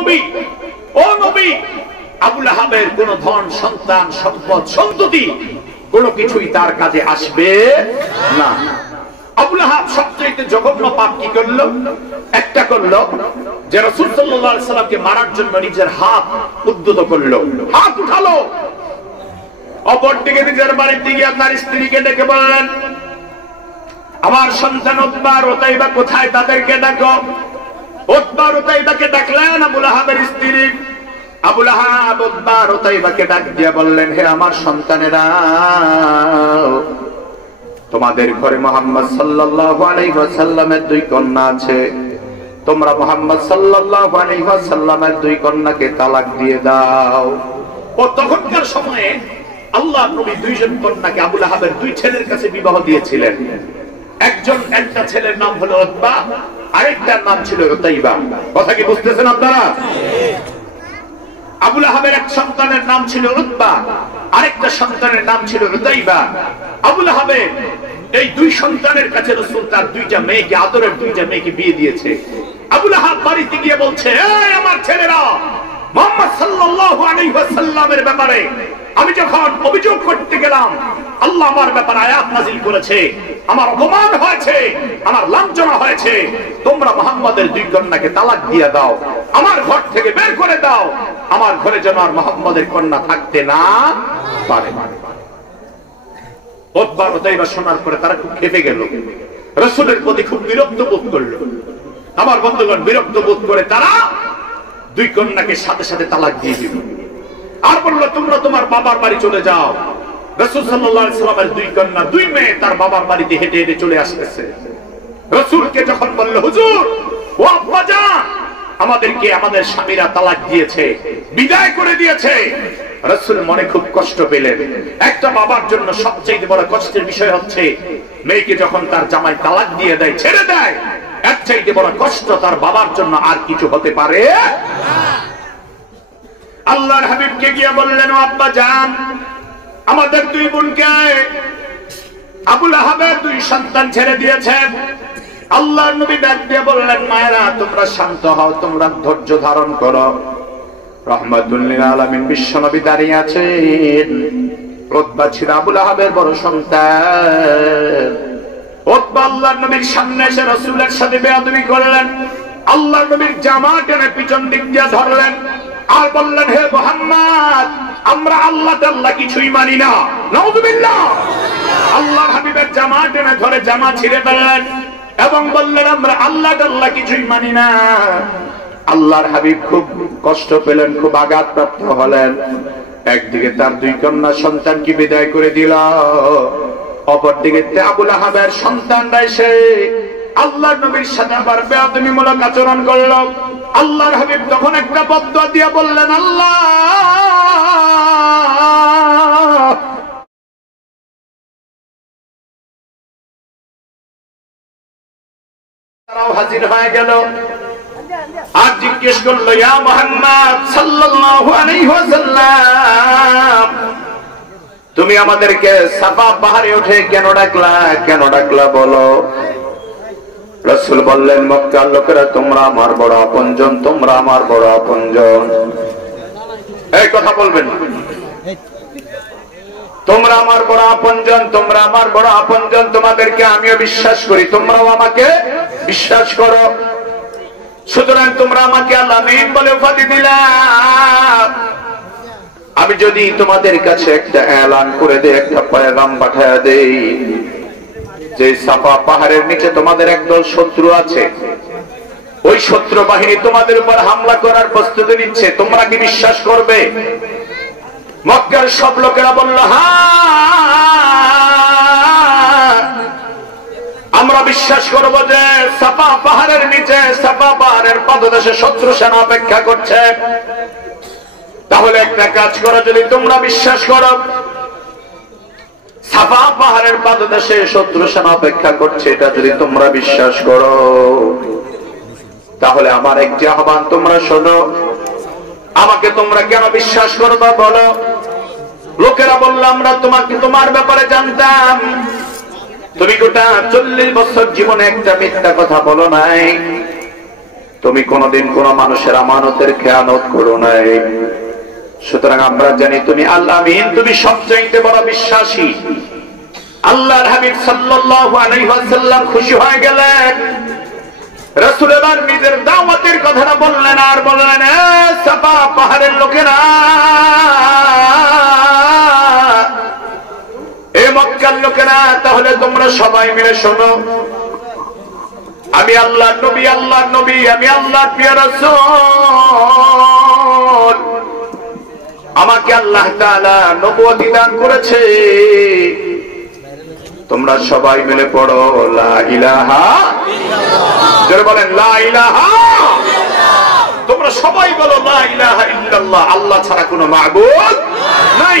নবী, আবু লাহাবের কোন ধন সন্তান সম্পদ সন্ততি কোন কিছুই তার কাজে আসবে না। আবু লাহাব সবচেয়ে জঘন্য পাপ কি করলো? একটা করলো যে রাসূল সাল্লাল্লাহু আলাইহি সাল্লামকে মারার জন্য নিজের হাত উদ্যত করলো, হাত উঠালো। অপরদিকে নিজের বাড়িতে গিয়ে তার স্ত্রীকে ডেকে বললেন, আমার সন্তান উতবা আর উতাইবা কোথায়, তাদেরকে ডাকো। উতবা আর উতাইবাকে ডাকলেন আবু লাহাবের স্ত্রী। আবু লাহাব উতবা আর উতাইবাকে ডাক দিয়ে বললেন, হে আমার সন্তানেরা, তোমাদের ঘরে মুহাম্মদ সাল্লাল্লাহু আলাইহি ওয়াসাল্লামের দুই কন্যা আছে, তোমরা মুহাম্মদ সাল্লাল্লাহু আলাইহি ওয়াসাল্লামের দুই কন্যাকে তালাক দিয়ে দাও। ও তখনকার সময়ে আল্লাহ নবী দুইজন কন্যাকে আবু লাহাবের দুই ছেলের কাছে বিবাহ দিয়েছিলেন। একটা ছেলের নাম হলো উতবা, আরেকটার নাম ছিল উতাইবা। কথা কি বুঝতেছেন আপনারা? আবু লাহাবের এক সন্তানের নাম ছিল উতবা, আরেকটা সন্তানের নাম ছিল উতাইবা। আবু লাহাবের এই দুই সন্তানের কাছে রাসূল তার দুইটা মেয়েকে, আদরের দুইটা মেয়েকে বিয়ে দিয়েছে। আবু লাহাব বাড়িতে গিয়ে বলছে, এই আমার ছেলেরা, মুহাম্মদ সাল্লাল্লাহু আলাইহি ওয়াসাল্লামের ব্যাপারে আমি যখন অভিযোগ করতে গেলাম, আল্লাহ আমার ব্যাপারে আয়াত নাযিল করেছে, আমার অপমান হয়েছে, আমার লাঞ্ছনা হয়েছে। তোমরা মুহাম্মাদের দুই কন্যাকে তালাক দিয়ে দাও, আমার ঘর থেকে বের করে দাও, আমার ঘরে যেন আর মুহাম্মাদের কন্যা থাকতে না পারে। উতবা উতাইবা শোনার পরে তারা খুব খেপে গেল, রাসূলের প্রতি খুব বিরক্ত বোধ করলো। আমার বন্ধুগণ, বিরক্ত বোধ করে তারা দুই কন্যাকে সাথে সাথে তালাক দিয়ে দিল আর বলল, তোমরা তোমার বাবার বাড়ি চলে যাও। রাসূল সাল্লাল্লাহু আলাইহি ওয়াসাল্লামের দুই কন্যা, দুই মেয়ে তার বাবার বাড়িতে হেঁটে হেঁটে চলে আসতেছে। রাসূলকে যখন বলল, হুজুর, ও আব্বাজান, আমাদেরকে আমাদের স্বামীরা তালাক দিয়েছে, বিদায় করে দিয়েছে। রাসূল মনে খুব কষ্ট পেলেন। একটা বাবার জন্য সবচেয়ে বড় কষ্টের বিষয় হচ্ছে মেয়েকে যখন তার জামাই তালাক দিয়ে দেয়, ছেড়ে দেয়, এর চাইতে বড় কষ্ট তার বাবার জন্য আর কিছু হতে পারে না। আল্লাহর হাবিবকে গিয়ে বললেন, ও আব্বাজান, আমাদের দুই বোনকে আবু লাহাবের দুই সন্তান ছেড়ে দিয়েছেন। আল্লাহর নবী ডাক দিয়ে বললেন, মায়েরা, তোমরা শান্ত হও, তোমরা ধৈর্য ধারণ করো। রাহমাতুল লিল আলামিন বিশ্বনবী দাঁড়িয়ে আছেন। উতবা ছিল আবু লাহাবের বড় সন্তান। উতবা আল্লাহর নবীর সামনে এসে রাসূলের সাথে বেয়াদবি করলেন। আল্লাহর নবীর জামা টেনে পিছন দিক দিয়ে ধরলেন আর বললেন, হে মুহাম্মদ, আমরা আল্লাহ তাআলা কিছুই মানি না। নাউযুবিল্লাহ। আল্লাহর হাবিবের জামা টেনে ধরে জামা ছিঁড়ে ফেললেন এবং বললেন, আমরা আল্লাহ তাআলা কিছুই মানি না। আল্লাহর হাবিব খুব কষ্ট পেলেন, খুব আঘাতপ্রাপ্ত হলেন। একদিকে তার দুই কন্যা সন্তানকে বিদায় করে দিল, অপরদিকে আবু লাহাবের সন্তানরা এসে আল্লাহর নবীর সাথে আবার বেয়াদবিমূলক আচরণ করল। আল্লাহর হাবিব তখন একটা বদদুয়া দিয়ে বললেন, আল্লাহ তারাও হাজির হয়ে গেল আর জিজ্ঞেস করলো, ইয়া মুহাম্মদ সাল্লাল্লাহু আলাইহি ওয়াসাল্লাম, তুমি আমাদেরকে সাফা পাহাড়ে উঠে কেন ডাকলা বলো। রাসূল বললেন, মক্কার লোকেরা, তোমরা আমার বড় আপনজন, তোমরা আমার বড় আপনজন। এই কথা বলবেন, তোমরা আমার বড় আপনজন, তোমরা আমার বড় আপনজন, তোমাদেরকে আমিও বিশ্বাস করি, তোমরাও আমাকে বিশ্বাস করো। সুতরাং তোমরা আমাকে আমিন বলে উপাধি দিলা। আমি যদি তোমাদের কাছে একটা এলান করে দেই, একটা পয়গাম পাঠায়া দেই যে সাফা পাহাড়ের নিচে তোমাদের একদল শত্রু আছে, ওই শত্রু বাহিনী তোমাদের উপর হামলা করার প্রস্তুতি নিচ্ছে, তোমরা কি বিশ্বাস করবে? মক্কার সব লোকেরা বলল, হ্যাঁ, আমরা বিশ্বাস করব যে সাফা পাহাড়ের নিচে, সাফা পাহাড়ের পাদদেশে শত্রু সেনা অপেক্ষা করছে। তাহলে একটা কাজ করো, যদি তোমরা বিশ্বাস করো সাফা পাহাড়ের পাদদেশে শত্রু সেনা অপেক্ষা করছে, এটা যদি তোমরা বিশ্বাস করো, তাহলে আমার একটি আহ্বান তোমরা শোনো। আমাকে তোমরা কেন বিশ্বাস করবা বলো? লোকেরা বলল, আমরা তোমার ব্যাপারে জানতাম, তুমি গোটা 40 বছর জীবনে একটা মিথ্যা কথা বলো নাই, তুমি কোনদিন কোন মানুষের আমানতের খেয়ানত করো নাই। সুতরাং আমরা জানি তুমি আল্লাহ আমিন, তুমি সবচাইতে বড় বিশ্বাসী। আল্লাহর হাবিব সাল্লাল্লাহু আলাইহি ওয়াসাল্লাম খুশি হয়ে গেলেন। রাসূল এবার নিজের দাওয়াতের কথাটা বললেন আর বললেন, সাফা পাহাড়ের লোকেরা, এ মক্কার লোকেরা, তাহলে তোমরা সবাই মিলে শোনো, আমি আল্লাহর নবী, আল্লাহর নবী, আমি আল্লাহর প্রিয় রাসূল। আমাকে আল্লাহ তাআলা নবুয়ত দান করেছে। তোমরা সবাই মিলে পড়ো লা ইলাহা ইল্লাল্লাহ। যারা বলেন লা ইলাহা ইল্লাল্লাহ, তোমরা সবাই বলো লা ইলাহা ইল্লাল্লাহ, আল্লাহ ছাড়া কোনো মাবুদ নাই।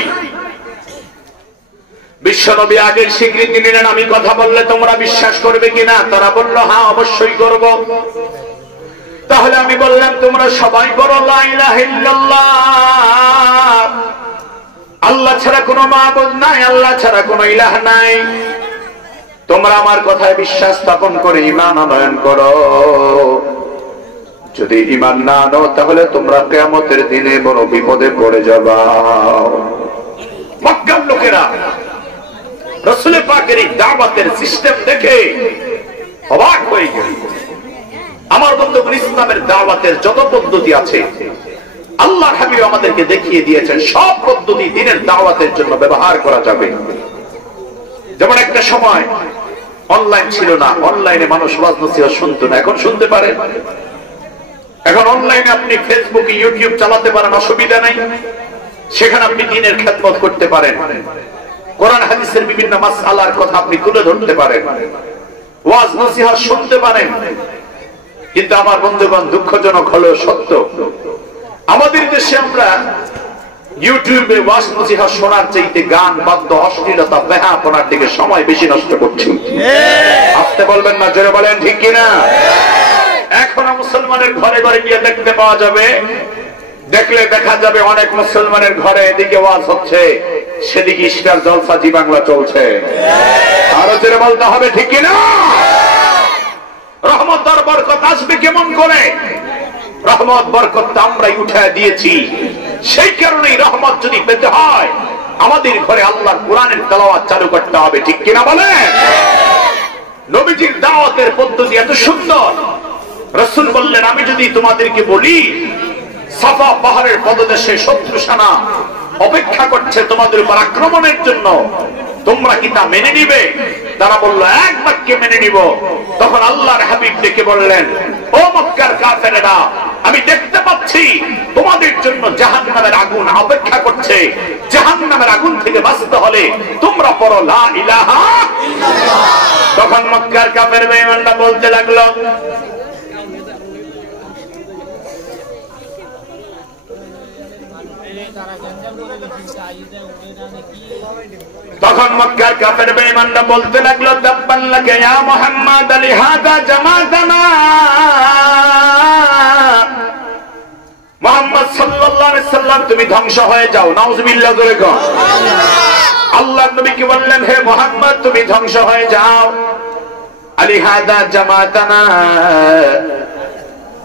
বিশ্বনবী আগের স্বীকৃতি নিলেন, আমি কথা বললে তোমরা বিশ্বাস করবে কিনা? তারা বলল হ্যাঁ অবশ্যই করব। তাহলে আমি বললাম তোমরা সবাই বলো লা ইলাহা ইল্লাল্লাহ, আল্লাহ ছাড়া কোনো মাবুদ নাই, আল্লাহ ছাড়া কোনো ইলাহ নাই। তোমরা আমার কথায় বিশ্বাস স্থাপন করে ঈমান আনয়ন করো। যদি ঈমান না আনো তাহলে তোমরা কিয়ামতের দিনে বড় বিপদে পড়ে যাবা। মক্কার লোকেরা রাসূল পাকের এই দাওয়াতের সিস্টেম দেখে অবাক হয়ে গেল। আমার বন্ধুগণ, ইসলামের দাওয়াতের যত পদ্ধতি আছে আল্লাহর হাবিব আমাদেরকে দেখিয়ে দিয়েছেন, সব পদ্ধতি দ্বীনের দাওয়াতের জন্য ব্যবহার করা যাবে। যেমন একটা সময় অনলাইন ছিল না, অনলাইনে মানুষ ওয়াজ নসিহত শুনতো না, এখন শুনতে পারে। এখন অনলাইনে আপনি ফেসবুকে ইউটিউব চালাতে পারেন, অসুবিধা নাই। সেখানে আপনি দ্বীনের খেদমত করতে পারেন, কোরআন হাদিসের বিভিন্ন মাসআলার কথা আপনি তুলে ধরতে পারেন, ওয়াজ নসিহত শুনতে পারেন। কিন্তু আমার বন্ধুগণ, দুঃখজনক হলেও সত্য, আমাদের দেশে আমরা ইউটিউবে ওয়াজ নসিহত শোনার চাইতে গান বাদ্য অশ্লীলতা বেহাপনার দিকে সময় বেশি নষ্ট করছি। আপনি বলবেন না, জোরে বলেন ঠিক কিনা? এখনো মুসলমানের ঘরে ঘরে গিয়ে দেখতে পাওয়া যাবে, দেখলে দেখা যাবে অনেক মুসলমানের ঘরে এদিকে ওয়াজ হচ্ছে, সেদিকে স্টার জলসা জি বাংলা চলছে। আরো জোরে বলতে হবে ঠিক কিনা? রহমত আর বরকত আসবে কেমন করে? রহমত বরকত আমরাই উঠায় দিয়েছি। সেই কারণেই রহমত যদি পেতে হয় আমাদের ঘরে আল্লাহর কোরআনের তেলাওয়াত চালু করতে হবে, ঠিক কিনা বলেন? নবীজির দাওয়াতের পদ্ধতি এত সুন্দর। রাসূল বললেন, আমি যদি তোমাদেরকে বলি সাফা পাহাড়ের পদদেশে শত্রু সেনা অপেক্ষা করছে তোমাদের উপর আক্রমণের জন্য, তোমরা কি তা মেনে নিবে? তারা বলল, এক বাক্যে মেনে নিব। তখন আল্লাহর হাবিব ডেকে বললেন, ও মক্কার কাফেরেরা, আমি দেখতে পাচ্ছি তোমাদের জন্য জাহান্নামের আগুন অপেক্ষা করছে। জাহান্নামের আগুন থেকে বাঁচতে হলে তোমরা পড়ো লা ইলাহা ইল্লাল্লাহ। তখন মক্কার কাফের বেঈমানরা বলতে লাগলো, তখন মক্কার কাফের বেঈমানরা বলতে লাগলো, তাব্বান লাকা ইয়া মুহাম্মাদ লিহাযা জামাতানা। মুহাম্মদ সাল্লাল্লাহু আলাইহি সাল্লাম, তুমি ধ্বংস হয়ে যাও। নাউযুবিল্লাহ, জোরে কও। আল্লাহর নবী কি বললেন, হে মুহাম্মদ তুমি ধ্বংস হয়ে যাও। লিহাযা জামাতানা,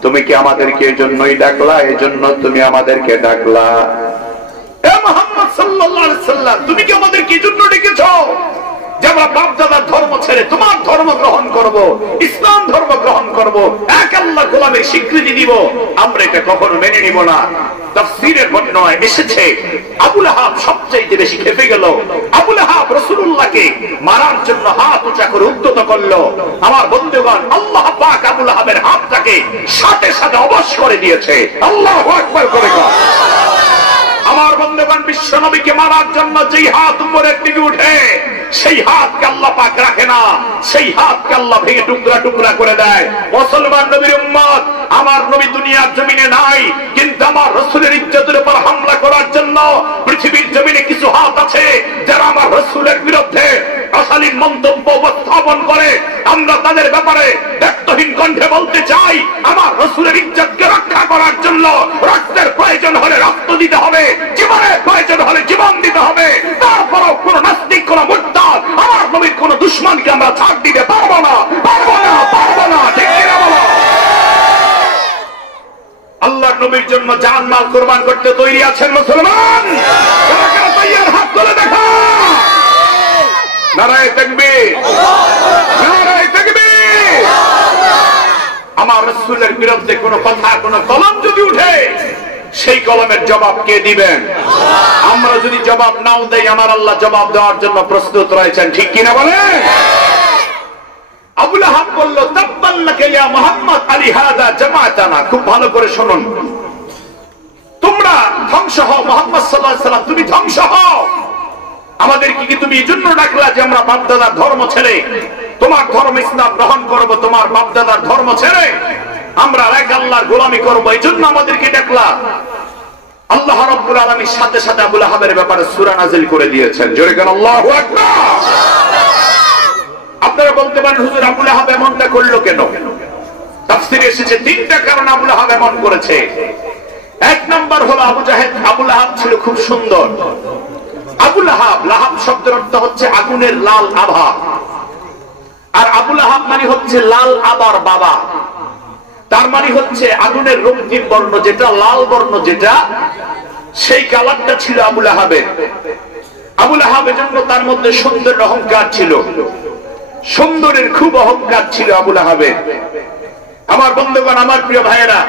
তুমি কি আমাদেরকে এজন্যই ডাকলা? এজন্য তুমি আমাদেরকে ডাকলা? হে মুহাম্মদ সাল্লাল্লাহু আলাইহি সাল্লাম, তুমি কি আমাদেরকে এজন্য ডেকেছো যে আমরা বাপ দাদার ধর্ম ছেড়ে তোমার ধর্ম গ্রহণ করব, ইসলাম ধর্ম গ্রহণ করব, এক আল্লাহ গোলামের স্বীকৃতি দিব? আমরা এটা কখনো মেনে নিব না। তাফসীরের বর্ণনায় এসেছে, আবু লাহাব সবচেয়ে বেশি খেপে গেল। আবু লাহাব রাসূলুল্লাহকে মারার জন্য হাত উঁচা করে উদ্যত করলো। আমার বন্ধুগণ, আল্লাহ পাক আবু লাহাবের হাতটাকে সাথে সাথে অবশ করে দিয়েছে। আল্লাহু আকবার করে কও। আমার বন্ধুগণ, বিশ্ব নবীকে মারার জন্য যেই হাত উপরের দিকে উঠে, সেই হাতকে আল্লাহ পাক রাখে না, সেই হাতকে আল্লাহ ভেঙে টুকরা টুকরা করে দেয়। মুসলমান নবীর উম্মত, আমার নবী দুনিয়ার জমিনে নাই, কিন্তু আমার রাসূলের ইজ্জতের উপর হামলা করার জন্য পৃথিবীর জমিনে কিছু হাত আছে যারা আমার রাসূলের বিরুদ্ধে অশালীন মন্তব্য উপস্থাপন করে। আমরা তাদের ব্যাপারে ব্যক্তহীন কণ্ঠে বলতে চাই, আমার রাসূলের ইজ্জতকে রক্ষা করার জন্য রক্তের প্রয়োজন হলে রক্ত দিতে হবে, জীবনের প্রয়োজন হলে জীবন দিতে হবে। তারপরও কোন নাস্তিক, কোন মুরতাদ, আমার নবীর কোন দুশমনকে আমরা ছাড় দিতে পারবো না, পারবো না, পারবো না, ঠিক কিনা বলো? নবীর জন্য জান মাল কুরবান করতে তৈরি আছেন মুসলমান? কারা কারা তৈয়ার? হাত তুলে দেখা। নারায়ে তাকবীর, নারায়ে তাকবীর। আমার রাসূলের বিরুদ্ধে কোনো কথা, কোনো কলম যদি উঠে, সেই কলমের জবাব কে দিবেন? আমরা যদি জবাব নাও দেই, আমার আল্লাহ জবাব দেওয়ার জন্য প্রস্তুত রয়েছেন, ঠিক কিনা বলেন? আবু লাহাব বলল, তাব্বান লাকা ইয়া মুহাম্মদ আলি হাযা জামাতানা। খুব ভালো করে শুনুন, তোমরা ধ্বংস হও, মুহাম্মদ সাল্লাল্লাহু আলাইহি ওয়াসাল্লাম তুমি ধ্বংস হও। আমাদের কি তুমি এজন্য ডাকলা যে আমরা বাপদাদার ধর্ম ছেড়ে তোমার ধর্ম ইসলাম গ্রহণ করব, তোমার বাপদাদার ধর্ম ছেড়ে আমরা এক আল্লাহর গোলামি করব, এজন্য আমাদেরকে ডাকলা? আল্লাহ রাব্বুল আলামিন সাথে সাথে আবু লাহাবের ব্যাপারে সূরা নাযিল করে দিয়েছেন। জোরে বলেন আল্লাহু আকবার। আপনারা বলতে পারেন, হুজুর আবু লাহাব এমনটা করলো কেন? তাফসীরে এসেছে তিনটা কারণ আবু লাহাব এমন করেছে। এক নাম্বার হলো আবু লাহাব ছিল খুব সুন্দর। আবু লাহাব, লাহাব শব্দের অর্থ হচ্ছে আগুনের লাল আভা, আর আবু লাহাব মানে হচ্ছে লাল আবার বাবা। তার মানে হচ্ছে আগুনের রক্তিম বর্ণ যেটা, লাল বর্ণ যেটা, সেই কালারটা ছিল আবু লাহাবের। আবু লাহাবের জন্য তার মধ্যে সুন্দরের অহংকার ছিল, সুন্দরের খুব অহংকার ছিল আবু লাহাবের। আমার বন্ধুগণ, আমার প্রিয় ভাইয়েরা,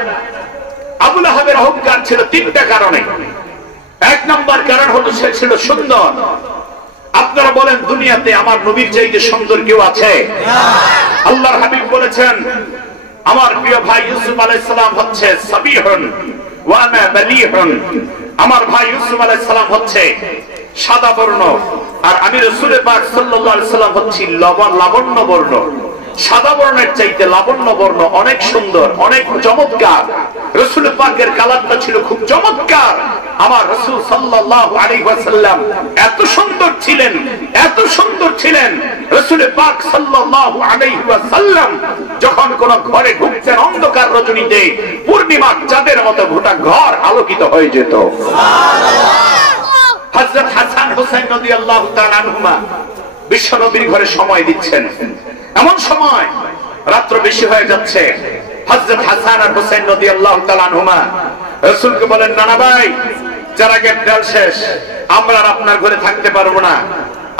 আবু লাহাবের অহংকার ছিল তিনটা কারণে। এক নম্বর কারণ হলো সে ছিল সুন্দর। আপনারা বলেন, দুনিয়াতে আমার নবীর চাইতে সুন্দর কেউ আছে? আল্লাহর হাবিব বলেছেন, আমার প্রিয় ভাই ইউসুফ আলাইহিস সালাম হচ্ছে সাবিহুন ওয়া আনা বালিহুন। আমার ভাই ইউসুফ আলাইহিস সালাম হচ্ছে সাদা বর্ণ, আর আমি রাসূল পাক সাল্লাল্লাহু আলাইহি সাল্লাম হচ্ছি লাবণ্য বর্ণ। সাদা বর্ণের চাইতে লাবণ্য বর্ণ অনেক সুন্দর, অনেক চমৎকার। রাসূল পাকের কালারটা ছিল খুব চমৎকার। আমার রাসূল সাল্লাল্লাহু আলাইহি ওয়াসাল্লাম এত সুন্দর ছিলেন, এত সুন্দর ছিলেন। রাসূল পাক সাল্লাল্লাহু আলাইহি ওয়াসাল্লাম যখন কোন ঘরে ঢুকতেন, অন্ধকার রজনীতে পূর্ণিমার চাঁদের মতো গোটা ঘর আলোকিত হয়ে যেত। হযরত হাসান হুসাইন রাদিয়াল্লাহু তাআলা আনহুমা বিশ্ব নবীর ঘরে সময় দিচ্ছেন। এমন সময় রাত্র বেশি হয়ে যাচ্ছে। হযরত হাসান আর হুসাইন রাদিয়াল্লাহু তাআলা আনহুমা রাসূলকে বলেন, নানা ভাই, যারা গেট ডাল শেষ, আমরা আর আপনার ঘরে থাকতে পারবো না,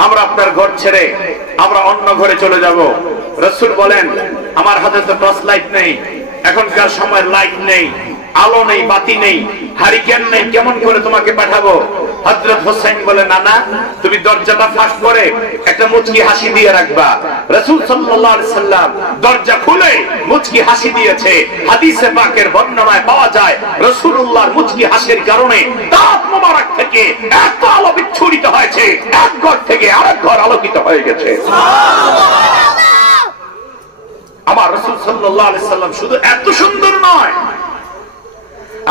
আমরা আপনার ঘর ছেড়ে আমরা অন্য ঘরে চলে যাব। রাসূল বলেন, আমার হাতে তো টর্চ লাইট নেই, এখনকার সময়ের লাইট নেই, আলো নেই, বাতি নেই, হারিকেন নেই, কেমন করে তোমাকে পাঠাবো? হযরত হোসেন বলে, না না, তুমি দরজাটা ফাঁক করে একটা মুচকি হাসি দিয়ে রাখবা। রাসূল সাল্লাল্লাহু আলাইহি সাল্লাম দরজা খুলে মুচকি হাসি দিয়েছে। হাদিসে পাকের বর্ণনায় পাওয়া যায়, রাসূলুল্লাহর মুচকি হাসির কারণে দাঁত মোবারক থেকে এত আলো বিচ্ছুরিত হয়েছে, এক ঘর থেকে আরেক ঘর আলোকিত হয়ে গেছে। আমার রাসূল সাল্লাল্লাহু আলাইহি সাল্লাম শুধু এত সুন্দর নয়,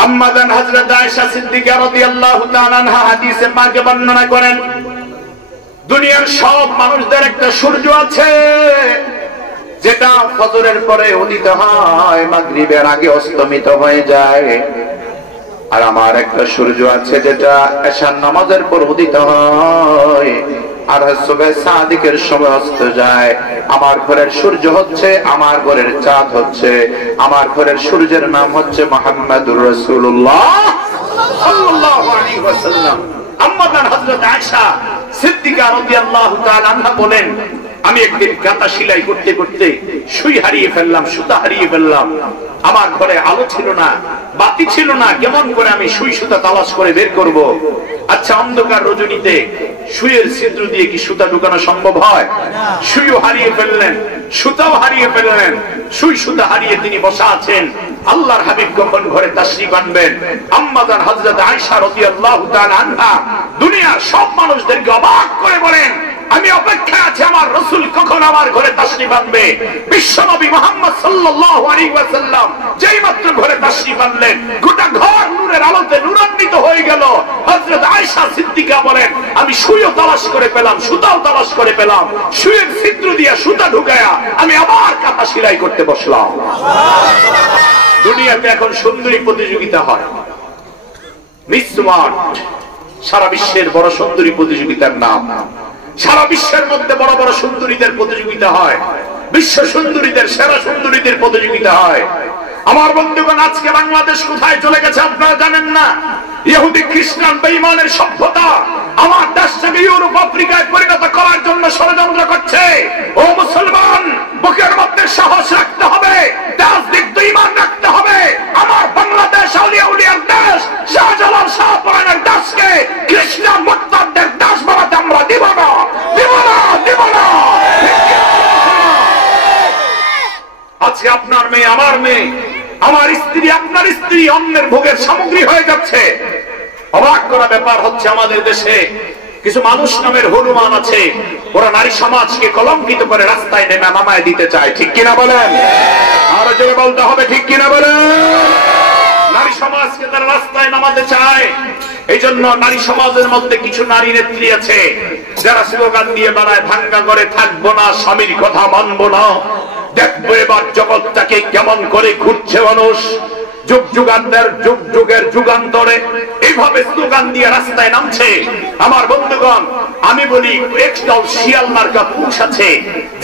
আম্মা জান হযরত আয়েশা সিদ্দিকা রাদিয়াল্লাহু তাআলা আনহা হাদিসে পাকে বর্ণনা করেন, দুনিয়ার সব মানুষদের একটা সূর্য আছে যেটা ফজরের পরে উদিত হয়, মাগরিবের আগে অস্তমিত হয়ে যায়। আর আমার একটা সূর্য আছে যেটা এশার নামাজের পর উদিত হয় আর সুবহে সাদিকের সময় অস্ত যায়। আমার ঘরের সূর্য হচ্ছে, আমার ঘরের চাঁদ হচ্ছে, আমার ঘরের সূর্যের নাম হচ্ছে মুহাম্মাদুর রাসূলুল্লাহ সাল্লাল্লাহু আলাইহি ওয়াসাল্লাম। আম্মা জান হযরত আয়েশা সিদ্দিকা রাদিয়াল্লাহু তাআলা আনহা বলেন, আমি একদিন কাঁথা সেলাই করতে করতে সুই হারিয়ে ফেললাম, সুতা হারিয়ে ফেললাম। আমার ঘরে আলো ছিল না, বাতি ছিল না, কেমন করে আমি সুই সুতা তালাশ করে বের করব? আচ্ছা, অন্ধকার রজনীতে সুইয়ের ছিদ্র দিয়ে কি সুতা ঢুকানো সম্ভব হয়? সুইও হারিয়ে ফেললেন, সুতাও হারিয়ে ফেললেন। সুই সুতা হারিয়ে তিনি বসা আছেন। আল্লাহর হাবিব কখন ঘরে তাশরীফ আনবেন? আম্মা জান হযরত আয়েশা রাদিয়াল্লাহু তাআলা আনহা দুনিয়ার সব মানুষদেরকে অবাক করে বলেন, আমি অপেক্ষা আছি আমার রাসূল কখন আমার ঘরে তাশরীফ আনবে। বিশ্বনবী মুহাম্মদ সাল্লাল্লাহু আলাইহি ওয়াসাল্লাম যেই মাত্র ঘরে তাশরীফ আনলেন, গোটা ঘর নূরের আলোতে নূরান্বিত হয়ে গেল। হযরত আয়েশা সিদ্দিকা বলেন, আমি সুইও তালাশ করে পেলাম, সুতাও তালাশ করে পেলাম, সুইয়ের ছিদ্র দিয়ে সুতা ঢুকায়া আমি আবার কাঁথা সেলাই করতে বসলাম। দুনিয়াতে এখন সুন্দরী প্রতিযোগিতা হয়, মিস ওয়ার্ল্ড, সারা বিশ্বের বড় সুন্দরী প্রতিযোগিতার নাম। সারা বিশ্বের মধ্যে বড় বড় সুন্দরীদের প্রতিযোগিতা হয়, বিশ্ব সুন্দরীদের, সেরা সুন্দরীদের প্রতিযোগিতা হয়। আমার বন্ধুগণ, আজকে বাংলাদেশ কোথায় চলে গেছে আপনারা জানেন না। ইহুদি খ্রিস্টান বেঈমানের সভ্যতা আমার দেশটাকে ইউরোপ আফ্রিকায় পরিণত করার জন্য ষড়যন্ত্র করছে। ও মুসলমান, বুকের মধ্যে সাহস রাখতে হবে, দেশদিক ঈমান রাখতে হবে। আমার বাংলাদেশ আউলিয়া উলিয়ার দেশ, শাহজালাল শাহপরানের দেশকে খ্রিস্টান মুরতাদদের দেশ বানাতে আমরা দিব না, দিব না, দিব না। আজকে আপনার মেয়ে, আমার মেয়ে, আমার স্ত্রী, আপনার স্ত্রী অন্যের ভোগের সামগ্রী হয়ে যাচ্ছে। অবাক করা ব্যাপার হচ্ছে, আমাদের দেশে কিছু মানুষ নামের হনুমান আছে, ওরা নারী সমাজকে কলঙ্কিত করে রাস্তায় নেমে নামায় দিতে চায়। ঠিক কিনা বলেন? আরো জোরে বলতে হবে, ঠিক কিনা বলেন? নারী সমাজকে তারা রাস্তায় নামাতে চায়। এই জন্য নারী সমাজের মধ্যে কিছু নারী নেত্রী আছে যারা স্লোগান দিয়ে বেড়ায়, ভাঙ্গা করে থাকবো না, স্বামীর কথা মানবো না, দেখবো এবার জগৎটাকে কেমন করে ঘুরছে মানুষ, যুগ যুগান্তর, যুগ যুগের যুগান্তরে এইভাবে স্লোগান দিয়ে রাস্তায় নামছে। আমার বন্ধুগণ, আমি বলি একদল শিয়াল মার্কা পুরুষ আছে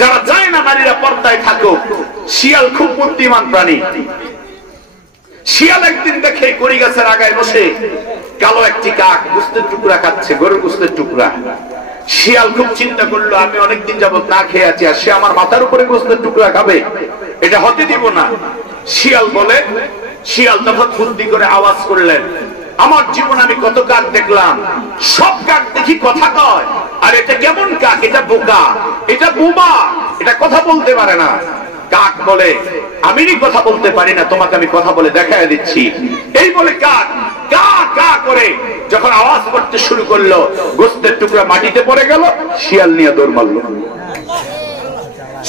যারা চায় না নারীরা পর্দায় থাকুক। শিয়াল খুব বুদ্ধিমান প্রাণী। শিয়াল একদিন দেখে কড়ি গাছের আগায় বসে কালো একটি কাক গোস্তের টুকরা খাচ্ছে, গরুর গোস্তের টুকরা। শিয়াল খুব চিন্তা করলো, আমি অনেকদিন যাবত না খেয়ে আছি, আর সে আমার মাথার উপরে গোস্তের টুকরা খাবে, এটা হতে দিব না। শিয়াল বলে, শিয়াল তখন বুদ্ধি করে আওয়াজ করলেন, আমার জীবন আমি কত কাক দেখলাম, সব কাক দেখি কথা কয়, আর এটা কেমন কাক? এটা বোকা, এটা বোবা, এটা কথা বলতে পারে না। কাক বলে, আমি কথা বলতে পারি না, তোমাকে আমি কথা বলে দেখায় দিচ্ছি। এই বলে কাক কা কা করে যখন আওয়াজ করতে শুরু করলো, গোস্তের টুকরা মাটিতে পড়ে গেল, শিয়াল নিয়ে দৌড় মারলো।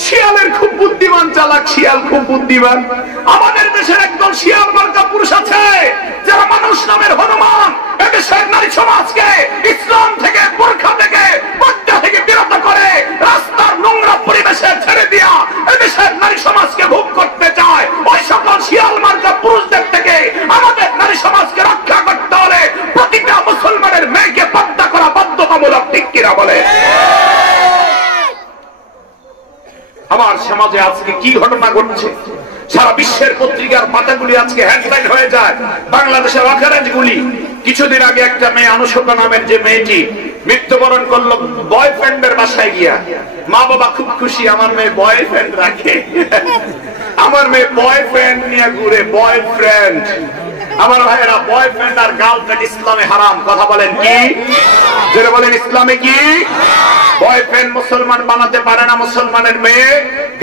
শিয়ালের খুব বুদ্ধিমান, চালাক শিয়াল, খুব বুদ্ধিমান। আমাদের দেশের একদল শিয়াল মার্কা পুরুষ আছে যারা মানুষ নামের হনুমান এদেশের নারী সমাজকে ইসলাম থেকে, বোরখা থেকে, পর্দা থেকে বিরত করে রাস্তার নোংরা পরিবেশে ছেড়ে দিয়া এদেশের নারী সমাজকে ভোগ করতে চায়। ওই সকল শিয়াল মার্কা পুরুষদের থেকে আমাদের নারী সমাজকে রক্ষা করতে হলে প্রতিটা মুসলমানের মেয়েকে পর্দা করা বাধ্যতামূলক। ঠিক কিনা বলে? আমার সমাজে আজকে কি ঘটনা ঘটছে, সারা বিশ্বের পত্রিকার পাতাগুলি আজকে হেডলাইন হয়ে যায়। বাংলাদেশের অকারেজগুলি, কিছুদিন আগে একটা মেয়ে অনুশোকা নামের যে মেয়েটি মৃত্যুবরণ করলো বয়ফ্রেন্ডের বাসায় গিয়া। মা বাবা খুব খুশি, আমার মেয়ে বয়ফ্রেন্ড রাখে, আমার মেয়ে বয়ফ্রেন্ড নিয়ে ঘুরে। বয়ফ্রেন্ড, আমার ভাইয়েরা, বয়ফ্রেন্ড আর গার্লফ্রেন্ড ইসলামে হারাম। কথা বলেন কি? যেটা বলেন ইসলামে কি? বয়ফ্রেন্ড মুসলমান বানাতে পারে না মুসলমানের মেয়ে,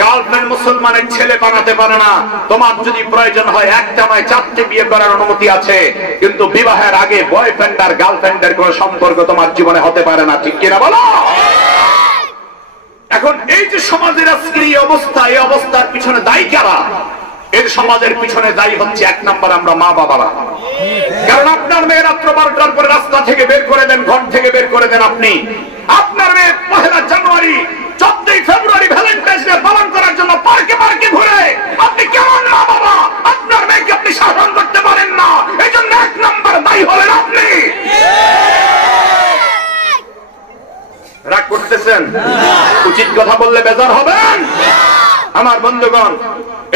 গার্লফ্রেন্ড মুসলমানের ছেলে বানাতে পারে না। তোমার যদি প্রয়োজন হয় একটা নয় 4টে বিয়ে করার অনুমতি আছে, কিন্তু বিবাহের আগে বয়ফ্রেন্ড আর গার্লফ্রেন্ডের কোন সম্পর্ক তোমার জীবনে হতে পারে না। ঠিক কিনা বলো? এখন এই যে সমাজের আজকের এই অবস্থা, এই অবস্থার পিছনে দায়ী কারা? এর সমাজের পিছনে দায়ী হচ্ছে 1 নাম্বার আমরা মা বাবারা। কারণ আপনার মেয়ে রাত্র 12টার পরে রাস্তা থেকে বের করে দেন, ঘর থেকে বের করে দেন আপনি। আপনার মেয়ে 1 জানুয়ারি, 14 ফেব্রুয়ারি ভ্যালেন্টাইন্স ডে পালন করার জন্য পার্কে পার্কে ঘুরে। আপনি কেমন মা বাবা? আপনার মেয়েকে আপনি শাসন করতে পারেন না, এই জন্য 1 নাম্বার দায়ী হলেন আপনি। রাগ করতেছেন? উচিত কথা বললে বেজার হবেন? আমার বন্ধুগণ,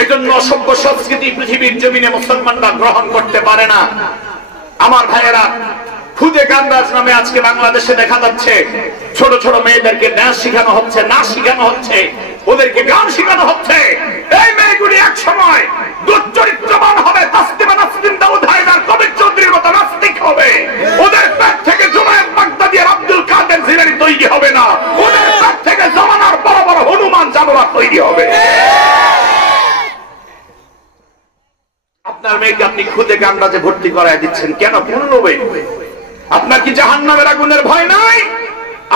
এজন্য অসভ্য সংস্কৃতি পৃথিবীর জমিনে মুসলমানরা গ্রহণ করতে পারে না। আমার ভাইয়েরা, খুদে গানরাজ নামে আজকে বাংলাদেশে দেখা যাচ্ছে ছোট ছোট মেয়েদেরকে ডান্স শেখানো হচ্ছে, নাচ শেখানো হচ্ছে, ওদেরকে গান শেখানো হচ্ছে। এই মেয়েগুলি এক সময় দুশ্চরিত্রবান হবে, তাসলিমা নাসরিন দাউদ হায়দার, কবির চৌধুরীর মতো নাস্তিক হবে। ওদের পেট থেকে জুনায়েদ বাগদাদি আর আব্দুল কাদের জিলানী তৈরি হবে না, ওদের পেট থেকে জামানার বড় বড় হনুমান জানোয়ার তৈরি হবে। আপনার মেয়েকে আপনি খুদে গানরাজে ভর্তি করায় দিচ্ছেন কেন? কোন লোভে? আপনার কি জাহান্নামের আগুনের ভয় নাই?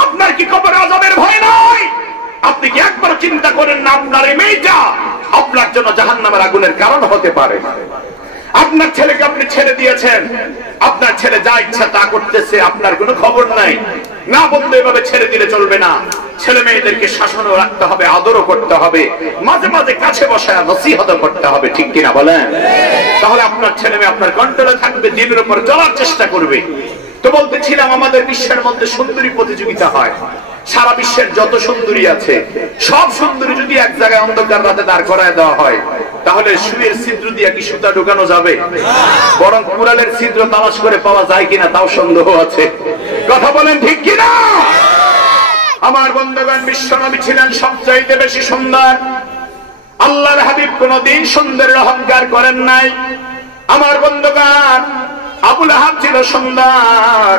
আপনার কি কবর আযাবের ভয় নাই? আপনি কি একবার চিন্তা করেন না আপনার এই মেয়েটা আপনার জন্য জাহান্নামের আগুনের কারণ হতে পারে? আপনার ছেলেকে আপনি ছেড়ে দিয়েছেন, আপনার ছেলে যা ইচ্ছা তা করতেছে, আপনার কোনো খবর নাই। না বলতে এভাবে ছেড়ে দিলে চলবে না। ছেলে মেয়েদেরকে শাসনও রাখতে হবে, আদরও করতে হবে, মাঝে মাঝে কাছে বসায় নসিহত করতে হবে। ঠিক কিনা বলেন? তাহলে আপনার ছেলে মেয়ে আপনার কন্ট্রোলে থাকবে, দিনের উপর চলার চেষ্টা করবে। তো বলতেছিলাম আমাদের বিশ্বের মধ্যে সুন্দরী প্রতিযোগিতা হয়, সারা বিশ্বের যত সুন্দরী আছে সব সুন্দরী যদি এক জায়গায় অন্ধকার রাতে দাঁড় করায় দেওয়া হয়, তাহলে সুয়ের ছিদ্র দিয়ে কি সুতা ঢোকানো যাবে? বরং কুড়ালের ছিদ্র তালাশ করে পাওয়া যায় কিনা তাও সন্দেহ আছে। কথা বলেন ঠিক কিনা? আমার বন্ধুগণ, বিশ্বনবী ছিলেন সবচাইতে বেশি সুন্দর। আল্লাহর হাবিব কোনদিন সুন্দরের অহংকার করেন নাই। আমার বন্ধুগণ, আবু লাহাব ছিল সুন্দর,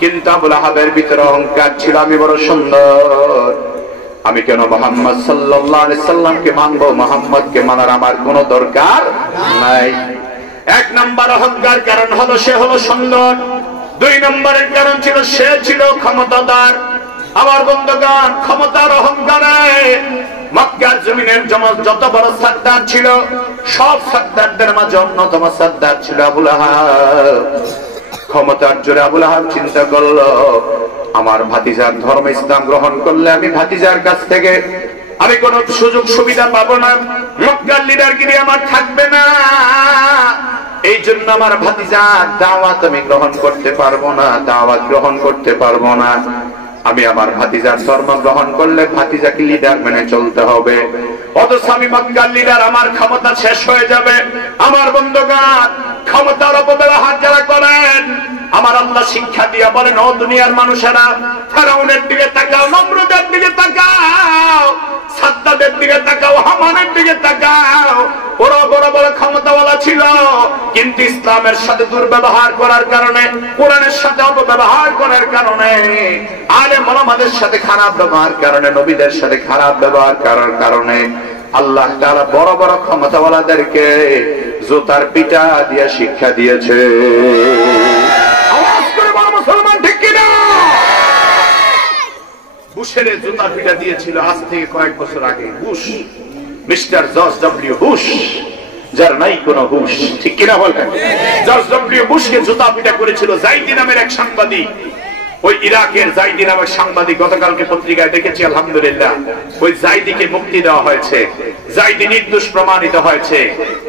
কিন্তু আবু লাহাবের ভিতরে অহংকার ছিল, আমি বড় সুন্দর, আমি কেন মুহাম্মদ সাল্লাল্লাহু আলাইহি সাল্লামকে মানবো, মুহাম্মদকে মানার আমার কোনো দরকার নাই। এক নাম্বার অহংকার কারণ হলো সে হলো সুন্দর। দুই নম্বরের কারণ ছিল সে ছিল ক্ষমতাদার। আমার বন্ধুগণ, ক্ষমতার অহংকারে মক্কার জমিনের যত বড় সর্দার ছিল, সব সর্দারদের মাঝে অন্যতম সর্দার ছিল আবু লাহাব। ক্ষমতার জোরে আবু লাহাব চিন্তা করলো, আমার ভাতিজার ধর্ম ইসলাম গ্রহণ করলে আমি ভাতিজার কাছ থেকে আমি কোন সুযোগ সুবিধা পাবো না, মক্কার লিডারগিরি আমার থাকবে না, এই জন্য আমার ভাতিজার দাওয়াত আমি গ্রহণ করতে পারবো না, দাওয়াত গ্রহণ করতে পারবো না। আমি আমার ভাতিজার ধর্ম গ্রহণ করলে ভাতিজাকে লিডার মেনে চলতে হবে, অথচ আমি মক্কার লিডার, আমার ক্ষমতা শেষ হয়ে যাবে। আমার বন্ধুগণ, ক্ষমতার অপব্যবহার যারা করেন, আমার আল্লাহ শিক্ষা দিয়া বলেন, ও দুনিয়ার মানুষেরা, ফেরাউনের দিকে তাকাও, নমরুদের দিকে তাকাও, সাদ্দাদের দিকে তাকাও, হামানের দিকে তাকাও। ওরা বড় বড় ক্ষমতাওয়ালা ছিল, কিন্তু ইসলামের সাথে দুর্ব্যবহার করার কারণে, কোরআনের সাথে অপব্যবহার করার কারণে, আলেম ওলামাদের সাথে খারাপ ব্যবহার কারণে, নবীদের সাথে খারাপ ব্যবহার করার কারণে আল্লাহ তাআলা বড় বড় ক্ষমতাওয়ালাদেরকে জুতার পিটা দিয়ে শিক্ষা দিয়েছে। আওয়াজ করে বলো মুসলমান ঠিক কিনা? বুশের জুতার পিটা দিয়েছিল আজ থেকে কয়েক বছর আগে Bush, mister George W Bush, যার নাই কোনো হুশ, ঠিক কিনা বলেন? জর্জ ডব্লিউ বুশকে জুতা পিটা করেছিল জাইদি নামের এক সাংবাদিক। ওই ইরাকের জাইদি নামের সাংবাদিক, গতকালকে পত্রিকায় দেখেছি, আলহামদুলিল্লাহ ওই জাইদিকে মুক্তি দেওয়া হয়েছে, জাইদি নির্দোষ প্রমাণিত হয়েছে।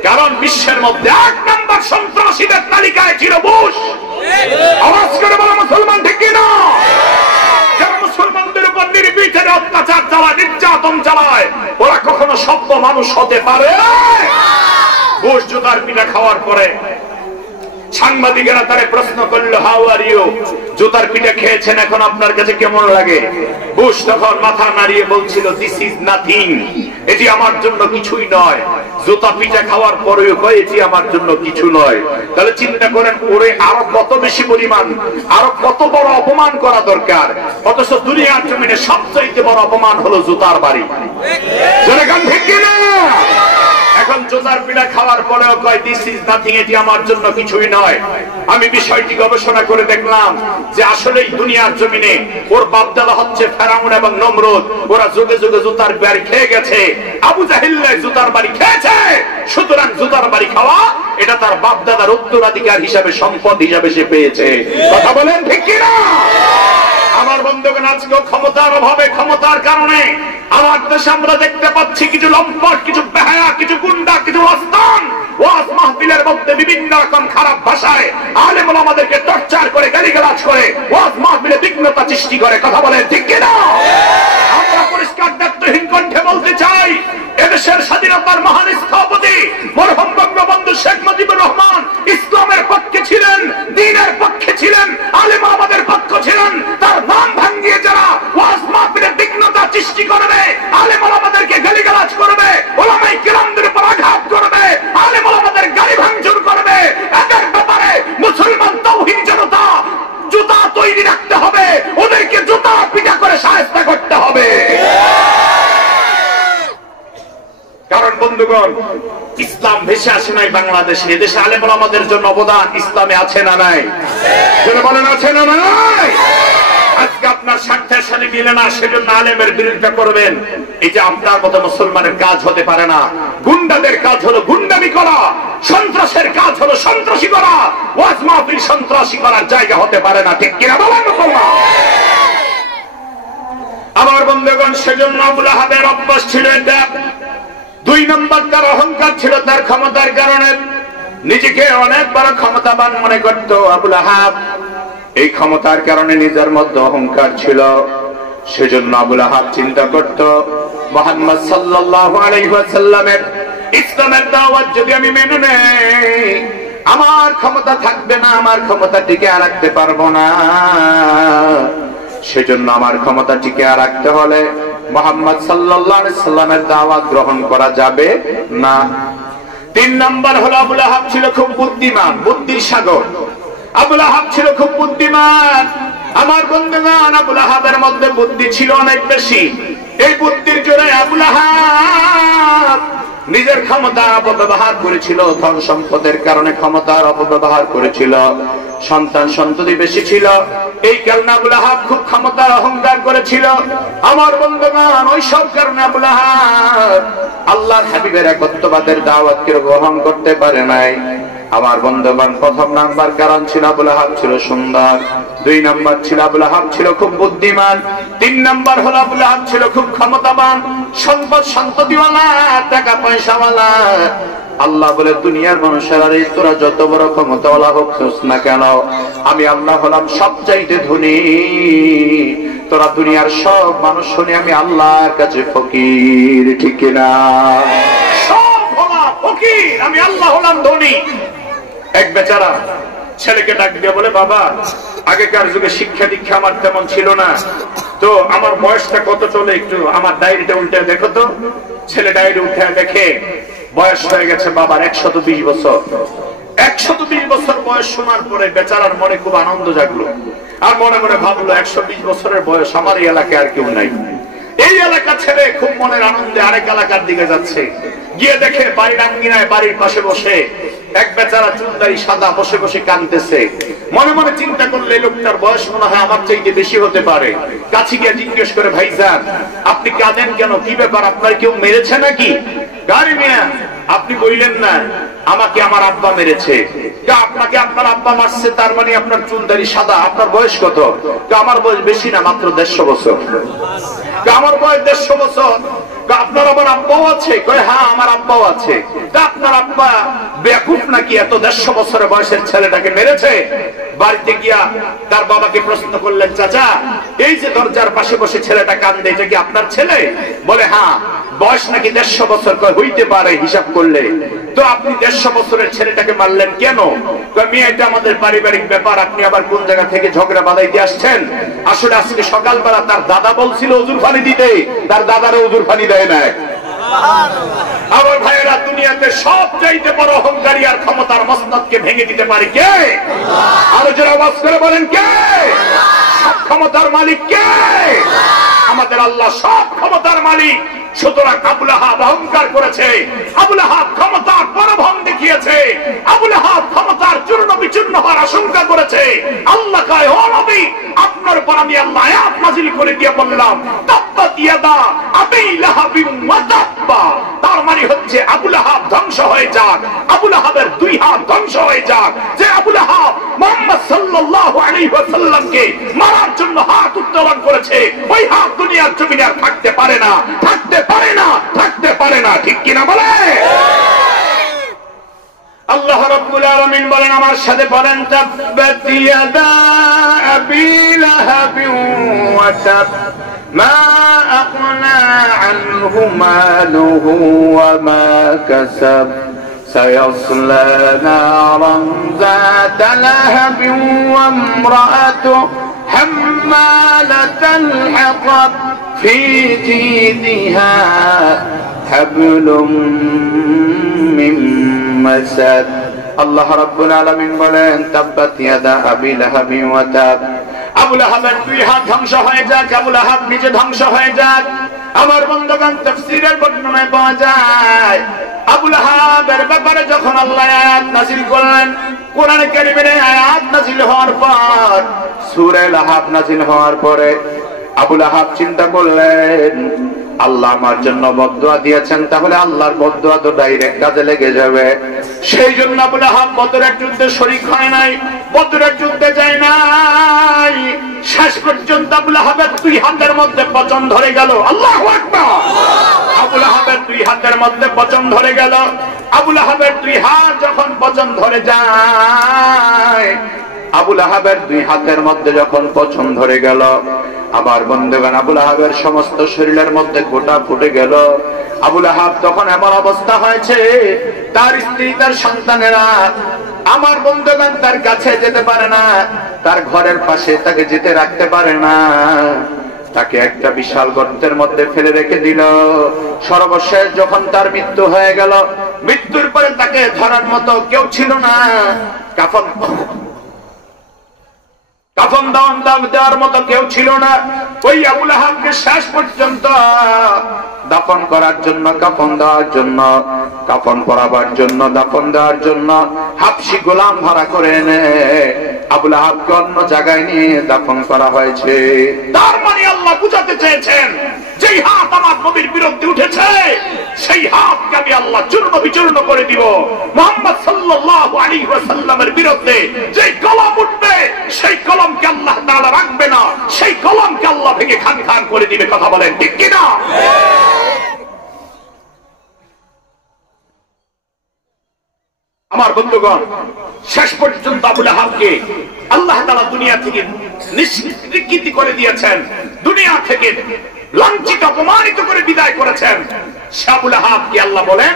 কারণ বিশ্বের মধ্যে এক নম্বর সন্ত্রাসীদের তালিকায় ছিল বুশ। আওয়াজ করে বলো মুসলমান ঠিক কিনা? যারা মুসলমানদের উপর নির্বিচারে অত্যাচার চালায়, নির্যাতন চালায়, ওরা কখনো সভ্য মানুষ হতে পারে? বুশ জুতার পিঠা খাওয়ার পরে সাংবাদিকেরা তারে প্রশ্ন করলো, হাউ আর ইউ, জুতার পিঠা খেয়েছেন, এখন আপনার কাছে কেমন লাগে? বুশ তখন মাথা নাড়িয়ে বলছিল, দিস ইজ নাথিং, এটি আমার জন্য কিছুই নয়। জুতা পিঠা খাওয়ার পরেও কয় এটি আমার জন্য কিছু নয়। তাহলে চিন্তা করেন, ওরে আরো কত বেশি পরিমাণ, আরো কত বড় অপমান করা দরকার। অথচ দুনিয়ার জমিনে সবচেয়ে বড় অপমান হলো জুতার বাড়ি। ঠিক কিনা? এখন জুতার পিঠা খাওয়ার পরেও কয় দিস ইজ নাথিং, এটি আমার জন্য কিছুই নয়। আমি বিষয়টি গবেষণা করে দেখলাম যে আসলে দুনিয়ার জমিনে ওর বাপদাদা হচ্ছে ফেরাউন এবং নমরুদ, ওরা যুগে যুগে জুতার বাড়ি খেয়ে গেছে। আবু জাহেল জুতার বাড়ি খেয়েছে, সুতরাং জুতার বাড়ি খাওয়া এটা তার বাপদাদার উত্তরাধিকার হিসাবে, সম্পদ হিসাবে সে পেয়েছে। কথা বলেন ঠিক কিনা? আমার বন্ধুগণ, আজকে ক্ষমতার অভাবে, ক্ষমতার কারণে আমার দেশে আমরা দেখতে পাচ্ছি কিছু লম্পট, কিছু বেহায়া, কিছু গুন্ডা, কিছু ওয়াস্তান ওয়াজ মাহফিলের মধ্যে বিভিন্ন রকম খারাপ ভাষায় আলেম ওলামাদেরকে টর্চার করে, গালিগালাজ করে, ওয়াজ মাহফিলে বিঘ্নতা সৃষ্টি করে। কথা বলেন ঠিক কিনা? আমরা পরিষ্কার দায়িত্বহীন কণ্ঠে বলতে চাই, এদেশের স্বাধীনতার মহান স্থপতি মরহুম বঙ্গবন্ধু শেখ মুজিবুর রহমান ইসলামের পক্ষে ছিলেন, দ্বীনের পক্ষে ছিলেন, আলেম ওলামাদের পক্ষ ছিলেন। তার নাম ভাঙিয়ে যারা ওয়াজ মাহফিলে বিঘ্নতা সৃষ্টি করবে, আলেম ওলামাদেরকে গালিগালাজ করবে, ওলামায়ে কিরামদের উপর আঘাত করবে, আলেম ওলামাদের গাড়ি ভাঙচুর করবে, এদের ব্যাপারে মুসলমান তাওহীদ জনতা জুতা তৈরি রাখতে হবে, ওদেরকে জুতা পিটা করে শায়েস্তা করতে হবে। কারণ বন্ধুগণ, ইসলাম ভেসে আসে নাই বাংলাদেশে, এদেশে আলেম ওলামাদের জন্য অবদান ইসলামে আছে না নাই? বলেন আছে না নাই? আজকে আপনার স্বার্থের সাথে মিলে না, সেজন্য আলেমের বিরোধিতা করবেন, এটা আপনার মতো মুসলমানের কাজ হতে পারে না। গুন্ডাদের কাজ হলো গুন্ডামি করা, সন্ত্রাসের কাজ হলো সন্ত্রাসী করা, ওয়াজ মাহফিল সন্ত্রাসী করার জায়গা হতে পারে না। ঠিক কিনা বলেন মুসলমান? আমার বন্ধুগণ, সেজন্য আবু লাহাবের অভ্যাস ছিল এটা। দুই নম্বর, তার অহংকার ছিল, তার ক্ষমতার কারণে নিজেকে অনেক বড় ক্ষমতাবান মনে করত আবু লাহাব। এই ক্ষমতার কারণে নিজের মধ্যে অহংকার ছিল। সেজন্য আবু লাহাব চিন্তা করত, মুহাম্মদ সাল্লাল্লাহু আলাইহি ওয়াসাল্লামের ইসলামের দাওয়াত যদি আমি মেনে নেই, আমার ক্ষমতা থাকবে না, আমার ক্ষমতা টিকে রাখতে পারবো না। সেজন্য আমার ক্ষমতা টিকে রাখতে হলে মুহাম্মদ সাল্লাল্লাহু আলাইহি সাল্লামের দাওয়াত গ্রহণ করা যাবে না। 3 নাম্বার হলো আবু লাহাব ছিল খুব বুদ্ধিমান, বুদ্ধির সাগর। আবু লাহাব ছিল খুব বুদ্ধিমান। আমার বন্ধুগণ, আবু লাহাবের মধ্যে বুদ্ধি ছিল অনেক বেশি। এই বুদ্ধির জোরে আবু লাহাব নিজের ক্ষমতার অপব্যবহার করেছিল, ধন সম্পদের কারণে ক্ষমতার অপব্যবহার করেছিল, সন্তান সন্ততি বেশি ছিল, এই কারণে আবু লাহাব খুব ক্ষমতার অহংকার করেছিল। আমার বন্ধুগণ, ওই সব কারণে আবু লাহাব আল্লাহর হাবিবের একত্ববাদের দাওয়াতকে গ্রহণ করতে পারে নাই। আমার বন্ধুগণ, 1 নাম্বার কারণ ছিল আবু লাহাব ছিল সুন্দর, 2 নাম্বার ছিল আবু লাহাব ছিল খুব বুদ্ধিমান, 3 নাম্বার হলো আবু লাহাব ছিল খুব ক্ষমতাবান, সম্পদ সন্ততিওয়ালা, টাকা পয়সাওয়ালা। আল্লাহ বলে, দুনিয়ার মানুষেরা তোরা যত বড় ক্ষমতাওয়ালা হোক না কেন, আমি আল্লাহ হলাম সবচাইতে ধনী। তোরা দুনিয়ার সব মানুষ শুনে আমি আল্লাহর কাছে ফকির, ঠিক কিনা? সব হলাম ফকির, আমি আল্লাহ হলাম ধনী। এক বেচারা ছেলেকে ডাক দিয়ে বলে, বাবা, আগেকার যুগে শিক্ষা দীক্ষা আমার তেমন ছিল না, তো আমার বয়সটা কত চলে একটু আমার ডায়েরিটা উল্টে দেখো তো। ছেলে ডায়েরি উঠে দেখে বয়স হয়ে গেছে বাবার 120 বছর। 120 বছর বয়স শোনার পরে বেচারার মনে খুব আনন্দ জাগলো, আর মনে মনে ভাবলো 120 বছরের বয়স আমার এই এলাকায় আর কেউ নাই। এই এলাকা ছেড়ে খুব মনের আনন্দে আরেক এলাকার দিকে যাচ্ছে। গিয়ে দেখে বাড়ির আঙ্গিনায় বাড়ির পাশে বসে এক বেচারা চুলদারি সাদা বসে বসে কাঁদতেছে। মনে মনে চিন্তা করলে লোকটার বয়স মনে হয় আমার চাইতে বেশি হতে পারে। কাছে গিয়ে জিজ্ঞেস করে, ভাইজান আপনি কাঁদেন কেন, কি ব্যাপার, আপনার কেউ মেরেছে নাকি? গাড়ি মিয়া, আপনি বললেন না আমাকে আমার আব্বা মেরেছে। আপনাকে আপনার আব্বা মারছে, তার মানে আপনার চুলদারি সাদা। আপনার বয়স কত? আমার বয়স বেশি না, মাত্র 150 বছর। আমার বয়স 150 বছর। আপনার আবার আব্বাও আছে? কয় হ্যাঁ, আমার আব্বাও আছে। আপনার আব্বা বেকুফ নাকি এত 150 বছরের বয়সের ছেলেটাকে মেরেছে? বাড়িতে গিয়া তার বাবাকে প্রশ্ন করলেন, চাচা এই যে দরজার পাশে বসে ছেলেটা কান্দে, এটা কি আপনার ছেলে? বলে হ্যাঁ। বয়স নাকি 150 বছর? কয় হইতে পারে হিসাব করলে। তো আপনি 150 বছরের ছেলেটাকে মারলেন কেন? মেয়ে, এটা আমাদের পারিবারিক ব্যাপার, আপনি আবার কোন জায়গা থেকে ঝগড়া বাঁধাইতে আসছেন? আসলে আজকে সকালবেলা তার দাদা বলছিল ওজুর পানি দিতে, তার দাদারে ওজুর পানি দেয় না। আমার ভাইয়েরা, দুনিয়াতে সব চাইতে বড় অহংকারী আর ক্ষমতার মসনদকে ভেঙে দিতে পারে কে? আরো যারা আওয়াজ করে বলেন কে? সব ক্ষমতার মালিক কে? আমাদের আল্লাহ সব ক্ষমতার মালিক। সুতরাং আবু লাহাব অহংকার করেছে, আবু লাহাব ক্ষমতার পরভং দেখিয়েছে, আবু লাহাব ক্ষমতার চূর্ণ বিচূর্ণ হওয়ার আশঙ্কা করেছে। আল্লাহ কয়, ও নবী, আপনার উপর আমি আল্লাহ আয়াত নাযিল করে দিয়ে বললাম, তাব্বাত ইয়াদা আবি লাহাবিন ওয়া তাব্বা। তার মানে হচ্ছে আবু লাহাব ধ্বংস হয়ে যাক, আবু লাহাবের 2 হাত ধ্বংস হয়ে যাক। যে আবু লাহাব মুহাম্মদ সাল্লাল্লাহু আলাইহি ওয়াসাল্লামকে মারার জন্য হাত উত্তোলন করেছে, ওই হাত দুনিয়ার জমিনে আর থাকতে পারে না, থাকতে পারে না, থাকতে পারে না, ঠিক কিনা বলে? আল্লাহ রাব্বুল আলামিন বলেন, আমার সাথে বলেন, তাব্বাত ইয়াদা আবি লাহাবিন ওয়া তাব মা আগনা আনহু মালুহু ওয়া মা কাসাব সায়াসলা নারান যাতা লাহাবিন ওয়া ইমরাআতুহু হাম্মালাতাল হাতাব في جيدها حبل من مسد। আল্লাহ রাব্বুল আলামিন বলেন, তাব্বাত ইয়াদা আবি লাহাবিন ওয়া তাব। আবু লাহাবের 2 হাত ধ্বংস হয়ে যাক, আবু লাহাব নিজে ধ্বংস হয়ে যাক। আমার বন্ধুগণ, তাফসীরের বর্ণনায় পাওয়া যায়, আবু লাহাবের ব্যাপারে যখন আল্লাহ আয়াত নাযিল করলেন, কোরআনে কারীমের আয়াত নাযিল হওয়ার পর, সূরা লাহাব নাযিল হওয়ার পরে আবু লাহাব চিন্তা করলেন, আল্লাহ আমার জন্য বদদুয়া দিয়েছেন, তাহলে আল্লাহর বদদুয়া তো ডাইরেক্ট কাজে লেগে যাবে। সেই জন্য আবু লাহাব বদরের যুদ্ধে শরীক হয় নাই, বদরের যুদ্ধে যায় নাই। শেষ পর্যন্ত আবু লাহাবের 2 হাতের মধ্যে পচন ধরে গেল। আল্লাহু আকবার। আবু লাহাবের 2 হাতের মধ্যে পচন ধরে গেল। আবু লাহাবের 2 হাত যখন পচন ধরে যায়, আবুল আহাবের দুই হাতের মধ্যে যখন পছন ধরে গেল, আবার বন্ধুগণ আবুল আহাবের সমস্ত শরীরের মধ্যে গোটা ফুটে গেল। আবুল আহাব তখন এমন অবস্থা হয়েছে, তার স্ত্রী তার সন্তানেরা আমার বন্ধুগণ তার কাছে যেতে পারে না, তার ঘরের পাশে তাকে যেতে রাখতে পারে না, তাকে একটা বিশাল গর্তের মধ্যে ফেলে রেখে দিল। সর্বশেষ যখন তার মৃত্যু হয়ে গেল, মৃত্যুর পরে তাকে ধরার মতো কেউ ছিল না, কাফন দেওয়ার মতো কেউ ছিল না। ওই আবুল আহাবকে শেষ পর্যন্ত দাফন করার জন্য, কাফন দেওয়ার জন্য, কাফন পরাবার জন্য, দাফন দেওয়ার জন্য হাবশি গোলাম ভাড়া করে এনে আবুল আহাবকে অন্য জায়গায় নিয়ে দাফন করা হয়েছে। তার মানে আল্লাহ বুঝাতে চেয়েছেন, যেই হাত আমার নবীর বিরুদ্ধে উঠেছে সেই হাতকে আমি আল্লাহ চূর্ণ বিচূর্ণ করে দিব। মুহাম্মদ সাল্লাল্লাহু আলাইহি ওয়াসাল্লামের বিরুদ্ধে যেই কলম উঠবে সেই কলমকে আল্লাহ তাআলা রাখবে না, সেই কলমকে আল্লাহ ভেঙে খান খান করে দিবে। কথা বলেন ঠিক কি না? আমার বন্ধুগণ, শেষ পর্যন্ত আবুল আহাবকে আল্লাহ তাআলা দুনিয়া থেকে নিষ্কৃতি করে দিয়েছেন, দুনিয়া থেকে লাঞ্ছিত অপমানিত করে বিদায় করেছেন। আবুল আহাবকে আল্লাহ বলেন,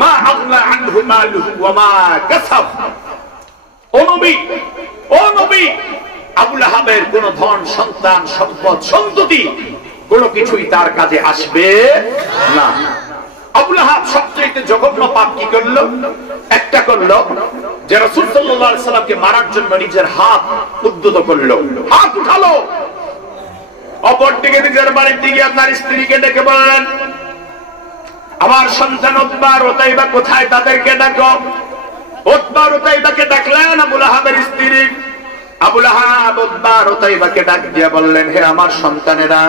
মা আগনা আনহু মালুহু ওয়া মা কাসাব। ও নবী, আবুল আহাবের কোন ধন সন্তান সম্পদ সন্ততি কোনো কিছুই তার কাজে আসবে না। আবুল আহাব সবচেয়ে জঘন্য পাপ কি করলো? একটা করলো যে রাসূল সাল্লাল্লাহু আলাইহি সাল্লামকে মারার জন্য নিজের হাত উদ্যত করলো, হাত উঠালো। অপরদিকে নিজের বাড়িতে গিয়ে আপনার স্ত্রীকে ডেকে বললেন, আমার সন্তান উতবা আর উতাইবা কোথায়, তাদেরকে ডাকো। উতবা আর উতাইবাকে ডাকলেন আবুল আহাবের স্ত্রী। আবুল আহাব উতবা আর উতাইবাকে ডাক দিয়ে বললেন, হে আমার সন্তানেরা,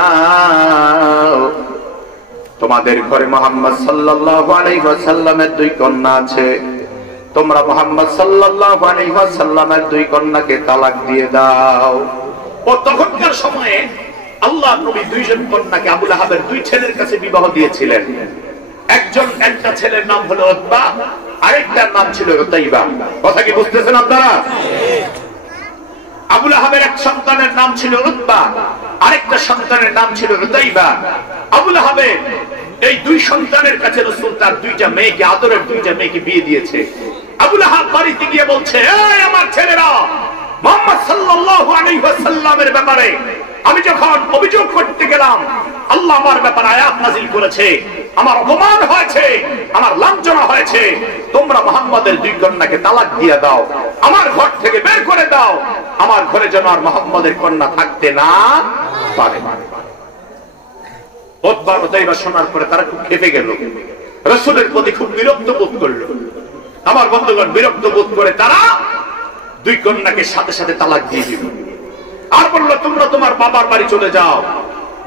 তোমাদের ঘরে মুহাম্মদ সাল্লাল্লাহু আলাইহি ওয়াসাল্লামের দুই কন্যা আছে, তোমরা মুহাম্মদ সাল্লাল্লাহু আলাইহি ওয়াসাল্লামের দুই কন্যাকে তালাক দিয়ে দাও। ও তখনকার সময়ে আল্লাহর নবী দুইজন কন্যাকে আবুল আহাবের দুই ছেলের কাছে বিবাহ দিয়েছিলেন। একটা ছেলের নাম হলো উতবা, আরেকটার নাম ছিল উতাইবা। কথা কি বুঝতেছেন আপনারা? আবুল আহাবের এক সন্তানের নাম ছিল উতবা, আরেকটা সন্তানের নাম ছিল উতাইবা। আবুল আহাবের এই দুই সন্তানের কাছে রাসূল তার দুইটা মেয়েকে, আদরের দুইটা মেয়েকে বিয়ে দিয়েছে। আবুল আহাব বাড়িতে গিয়ে বলছে, এই আমার ছেলেরা, মুহাম্মদ সাল্লাল্লাহু আলাইহি ওয়াসাল্লামের ব্যাপারে আমি যখন অভিযোগ করতে গেলাম, আল্লাহ আমার ব্যাপারে আয়াত নাযিল করেছে, আমার অপমান হয়েছে, আমার লাঞ্ছনা হয়েছে, তোমরা মুহাম্মাদের দুই কন্যাকে তালাক দিয়ে দাও, আমার ঘর থেকে বের করে দাও, আমার ঘরে যেন আর মুহাম্মাদের কন্যা থাকতে না পারে। উতবা উতাইবা শোনার পরে তারা খুব ক্ষেপে গেল, রাসূলের প্রতি খুব বিরক্ত বোধ করলো। আমার বন্ধুগণ, বিরক্ত বোধ করে তারা দুই কন্যাকে সাথে সাথে তালাক দিয়ে দিল আর বললো, তোমরা তোমার বাবার বাড়ি চলে যাও।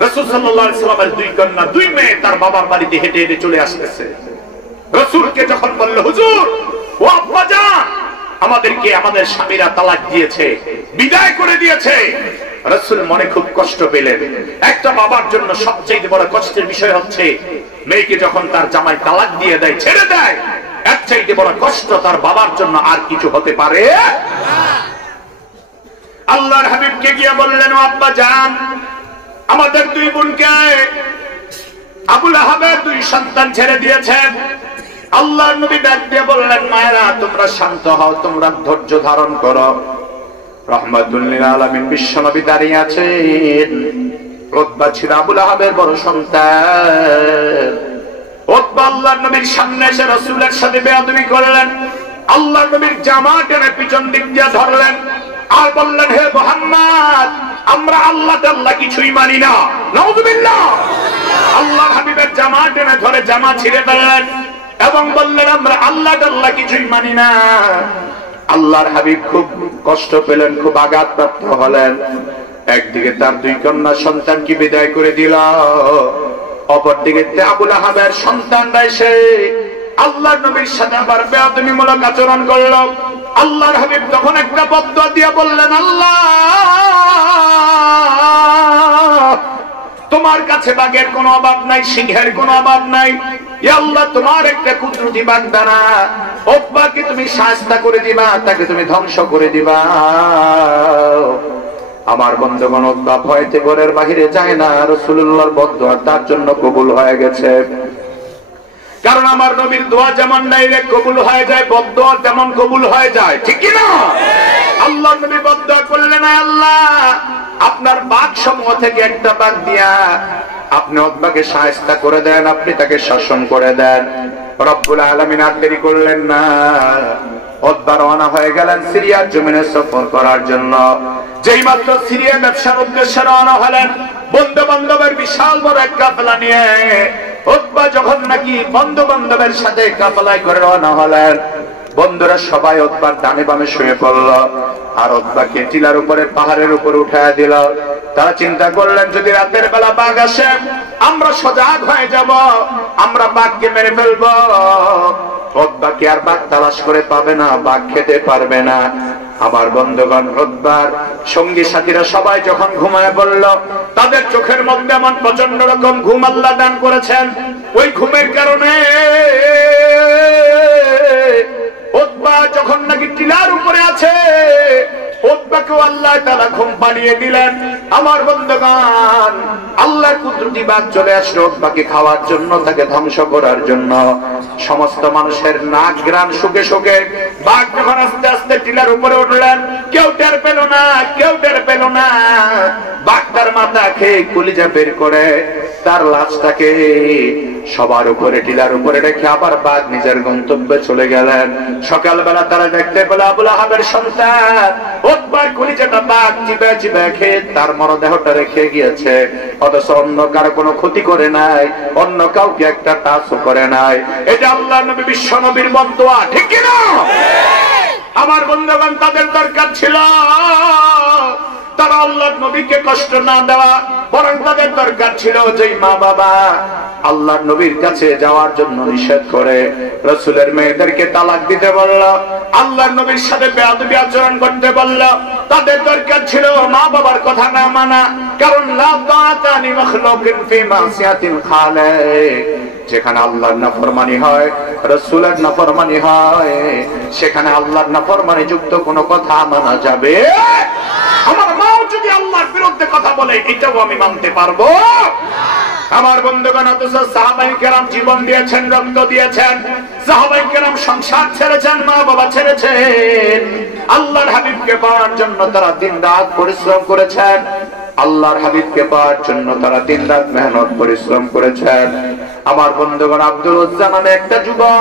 রাসূল সাল্লাল্লাহু আলাইহি ওয়াসাল্লামের দুই কন্যা, দুই মেয়ে তার বাবার বাড়িতে হেঁটে হেঁটে চলে আসতেছে। রাসূলকে যখন বলল, হুজুর, ও আব্বাজান, আমাদেরকে আমাদের স্বামীরা তালাক দিয়েছে, বিদায় করে দিয়েছে। রাসূল মনে খুব কষ্ট পেলেন। একটা বাবার জন্য সবচেয়ে বড় কষ্টের বিষয় হচ্ছে মেয়েকে যখন তার জামাই তালাক দিয়ে দেয়, ছেড়ে দেয়, এর চাইতে বড় কষ্ট তার বাবার জন্য আর কিছু হতে পারে না। আল্লাহর হাবিবকে গিয়ে বললেন, ও আব্বাজান, আমাদের দুই বোনকে আবুল আহাবের দুই সন্তান ছেড়ে দিয়েছেন। আল্লাহর নবী ডাক দিয়ে বললেন, মায়েরা, তোমরা শান্ত হও, তোমরা ধৈর্য ধারণ করো। রাহমাতুল লিল আলামিন বিশ্বনবী দাঁড়িয়ে আছেন। উতবা ছিল আবুল আহাবের বড় সন্তান। উতবা আল্লাহর নবীর সামনে এসে রাসূলের সাথে বেয়াদবি করলেন। আল্লাহর নবীর জামা টেনে পিছন দিক দিয়ে ধরলেন আর বললেন, হে মুহাম্মদ, আমরা আল্লাহ তাআলা কিছুই মানি না। নাউযুবিল্লাহ। আল্লাহর হাবিবের জামা টেনে ধরে জামা ছিঁড়ে ফেললেন এবং বললেন, আমরা আল্লাহ তাআলা কিছুই মানি না। আল্লাহর হাবিব খুব কষ্ট পেলেন, খুব আঘাতপ্রাপ্ত হলেন। একদিকে তার দুই কন্যা সন্তানকে বিদায় করে দিল, অপরদিকে আবুল আহাবের সন্তানরা এসে আল্লাহর নবীর সাথে আবার বেয়াদবিমূলক আচরণ করল। আল্লাহর হাবিব তখন একটা বদদুয়া দিয়ে বললেন, আল্লাহ, তোমার কাছে বাঘের কোনো অভাব নাই, সিংহের কোনো অভাব নাই। ইয়া আল্লাহ, তোমার একটা কুদরতি বাগদানা, উতবাকে তুমি শাস্তা করে দিবা, তাকে তুমি ধ্বংস করে দিবা। আমার বন্ধুগণ, উতবা ভয়তে ঘরের বাহিরে যায় না। রাসূলুল্লাহর বদদোয়া তার জন্য কবুল হয়ে গেছে। কারণ আমার নবীর দোয়া যেমন ডাইরেক্ট কবুল হয়ে যায়, বদদোয়া তেমন কবুল হয়ে যায়, ঠিক কি না? আল্লাহ নবী বদদোয়া করলেন, আল্লাহ আপনার বাঘ সমূহ থেকে একটা বাঘ দিয়া আপনি উতবাকে শায়েস্তা করে দেন, আপনি তাকে শাসন করে দেন। রব্বুল আলামিন আর দেরি করলেন না, উতবা রওনা হয়ে গেলেন সিরিয়ার জমিনে সফর করার জন্য। যেই মাত্র সিরিয়া ব্যবসার উদ্দেশ্যে রওনা হলেন, বন্ধু বান্ধবের বিশাল বড় এক কাফেলা নিয়ে উতবা যখন নাকি বন্ধু বান্ধবের সাথে কাফেলায় করে রওনা হলেন, বন্ধুরা সবাই উতবার ডানে বামে শুয়ে পড়ল আর উতবাকে টিলার উপরে পাহাড়ের উপর উঠায় দিল। তারা চিন্তা করলেন, যদি রাতের বেলা বাঘ আসে আমরা সজাগ হয়ে যাব, আমরা বাঘকে মেরে ফেলবো। উতবাকে আর বাঘ তালাশ করে পাবে না, বাঘ খেতে পারবে না। আমার বন্ধুগণ, উতবার সঙ্গী সাথীরা সবাই যখন ঘুমায় পড়ল, তাদের চোখের মধ্যে এমন প্রচন্ড রকম ঘুম আল্লাহ দান করেছেন। ওই ঘুমের কারণে উতবা যখন নাকি টিলার উপরে আছে, উতবাকেও আল্লাহ তাআলা ঘুম পাড়িয়ে দিলেন। আমার বন্ধুগণ, আল্লাহর কুদরতি বাঘ চলে আসলো উতবাকে খাওয়ার জন্য, তাকে ধ্বংস করার জন্য। সমস্ত মানুষের নাক গ্রান শুকে শুকে বাঘ যখন আস্তে আস্তে টিলার উপরে উঠলেন, কেউ টের পেল না, কেউ টের পেল না। বাঘ তার মাথা খেয়ে কলিজা বের করে তার লাশটাকে সবার উপরে টিলার উপরে রেখে আবার বাঘ নিজের গন্তব্যে চলে গেলেন। সকালবেলা তারা দেখতে পেল আবু লাহাবের সন্তান উতবার কলিজাটা বাঘ চিবে চিবে খেয়ে তার মরদেহটা রেখে গিয়েছে, অথচ অন্য কারো কোনো ক্ষতি করে নাই, অন্য কাউকে একটা টাচও করে নাই। এটা আল্লাহ নবী বিশ্ব নবীর বদদোয়া, ঠিক কি না? আমার বন্ধুগণ, তাদের দরকার ছিল তারা আল্লাহর নবীকে কষ্ট না দেওয়া, বরং তাদের দরকার ছিল যে মা বাবা আল্লাহর নবীর কাছে যাওয়ার জন্য নিষেধ করে রাসূলের মেয়েদেরকে তালাক দিতে বলল, আল্লাহর নবীর সাথে বেয়াদবি আচরণ করতে বলল, তাদের দরকার ছিল মা বাবার কথা না মানা। কারণ লা তাআতা লি মাখলুকিন ফি মাসিয়াতিল খালিক, যেখানে আল্লাহর নাফরমানি হয়, রাসূলের নাফরমানি হয়, সেখানে আল্লাহর নাফরমানি যুক্ত কোনো কথা মানা যাবে। আমার মাও যদি আল্লাহর বিরুদ্ধে কথা বলে, এটাও আমি মানতে পারবো। আমার বন্ধুগণ, অথচ সাহাবায়ে কেরাম জীবন দিয়েছেন, রক্ত দিয়েছেন, সাহাবায়ে কেরাম সংসার ছেড়েছেন, মা বাবা ছেড়েছেন, আল্লাহর হাবিবকে পাওয়ার জন্য তারা দিন-রাত পরিশ্রম করেছেন। আল্লাহর হাবিবকে পাওয়ার জন্য তারা দিন-রাত মেহনত পরিশ্রম করেছেন। আমার বন্ধুগণ, আব্দুল উজ্জা নামে একটা যুবক,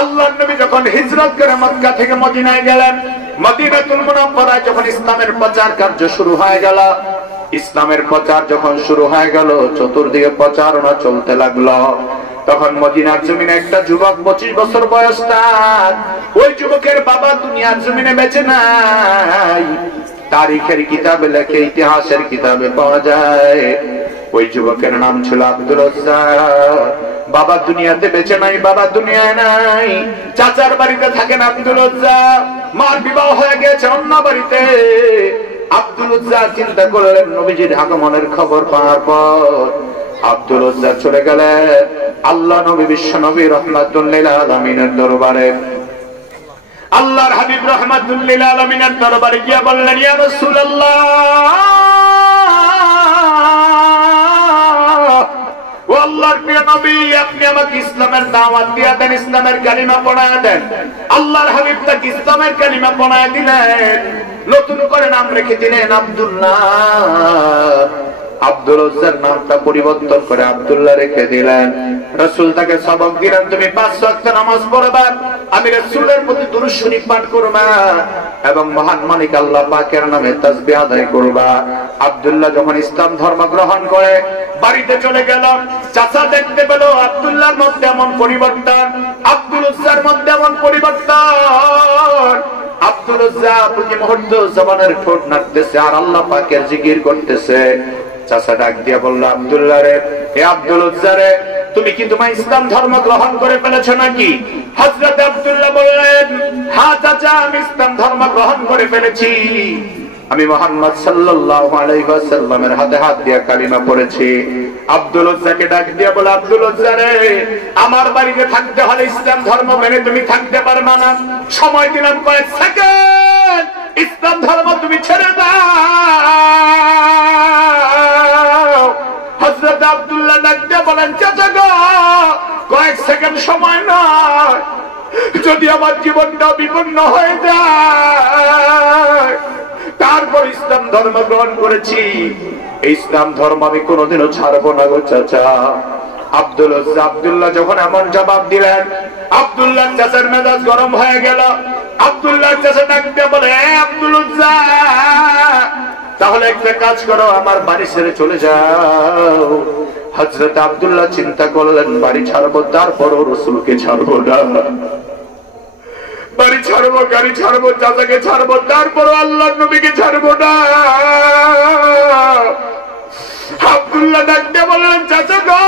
আল্লাহর নবী যখন হিজরত করে মক্কা থেকে মদিনায় গেলেন, মদিনাতুল মুনাওয়ারায় যখন ইসলামের প্রচার কার্য শুরু হয়ে গেল, ইসলামের প্রচার যখন শুরু হয়ে গেল, চতুর্দিকে প্রচারণা চলতে লাগলো, তখন মদিনার জমিনে একটা যুবক 25 বছর বয়স তার, ওই যুবকের বাবা দুনিয়ার জমিনে বেঁচে নাই। তারিখের কিতাবে লেখে, ইতিহাসের কিতাবে পাওয়া যায়, ওই যুবকের নাম ছিল আব্দুল উজ্জা। বাবা দুনিয়াতে বেঁচে নাই, বাবা দুনিয়ায় নাই, চাচার বাড়িতে থাকেন আব্দুল উজ্জা, মার বিবাহ হয়ে গেছে অন্য বাড়িতে। আব্দুল উজ্জা চিন্তা করলেন, নবীজির আগমনের খবর পাওয়ার পর আব্দুল উজ্জা চলে গেলেন আল্লাহ নবী বিশ্ব নবী রাহমাতুল লিল আলামিনের দরবারে। আল্লাহর হাবিব রাহমাতুল লিল আলামিনের দরবারে গিয়ে বললেন, ইয়া রাসূলুল্লাহ, ও আল্লাহর প্রিয় নবী, আপনি আমাকে ইসলামের দাওয়াত দিয়ে দেন, ইসলামের কালিমা পড়ায় দেন। আল্লাহর হাবিব তাকে ইসলামের কালিমা পড়ায় দিলেন, নতুন করে নাম রেখে দিলেন আব্দুল্লাহ। আব্দুল উজ্জার নামটা পরিবর্তন করে আব্দুল্লাহ রেখে দিলেন। রাসূল তাকে সবক দিলেন, তুমি 5 ওয়াক্ত নামাজ পড়বা, আমি রাসূলের প্রতি দুরূদ শরীফ পাঠ করবা এবং মহান মালিক আল্লাহ পাকের নামে তাসবিহ আদায় করবা। আব্দুল্লাহ যখন ইসলাম ধর্ম গ্রহণ করে বাড়িতে চলে গেল, চাচা দেখতে পেল আব্দুল্লাহর মধ্যে এমন পরিবর্তন, আব্দুল উজ্জার মধ্যে এমন পরিবর্তন। আব্দুল উজ্জা প্রতি মুহূর্তে জবানের ঠোঁট নাড়তেছে আর আল্লাহ পাকের জিকির করতেছে। চাচা ডাক দিয়া বলল, আব্দুল্লাহ রে, হে আব্দুল উজ্জা রে, তুমি কি তোমার ইসলাম ধর্ম গ্রহণ করে ফেলেছো নাকি? হযরত আব্দুল্লাহ বললেন, হ্যাঁ চাচা, আমি ইসলাম ধর্ম গ্রহণ করে ফেলেছি। আমি মুহাম্মদ সাল্লাল্লাহু আলাইহি ওয়াসাল্লামের হাতে হাত দিয়ে কালিমা পড়েছি। আব্দুল উজ্জাকে ডাক দিয়ে বলে, আব্দুল উজ্জা রে, আমার বাড়িতে থাকতে হলে ইসলাম ধর্ম মেনে তুমি থাকতে পারবে না। সময় দিলাম কয়েক সেকেন্ড, ইসলাম ধর্ম তুমি ছেড়ে দাও। হযরত আব্দুল্লাহ ডাক দিয়ে বলেন, চাচা গো, কয়েক সেকেন্ড সময় নয়, যদি আমার জীবনটা বিপন্ন হয়ে যায় তারপর ইসলাম ধর্ম গ্রহণ করেছি, ইসলাম ধর্ম আমি কোনোদিনও ছাড়বো না গো চাচা। আব্দুল্লাহ যখন এমন জবাব দিলেন, আব্দুল্লাহ চাচার মেজাজ গরম হয়ে গেল। আব্দুল্লাহ চাচা ডাকতে বলে, আব্দুল উজ্জা, তাহলে একটা কাজ করো, আমার বাড়ি ছেড়ে চলে যাও। হযরত আব্দুল্লাহ চিন্তা করলেন, বাড়ি ছাড়বো তারপরও রাসূলকে ছাড়বো না, বাড়ি ছাড়বো, গাড়ি ছাড়বো, চাচাকে ছাড়বো, তারপরও আল্লাহর নবীকে ছাড়বো না। আব্দুল্লাহ ডাকতে বললেন, চাচা গো,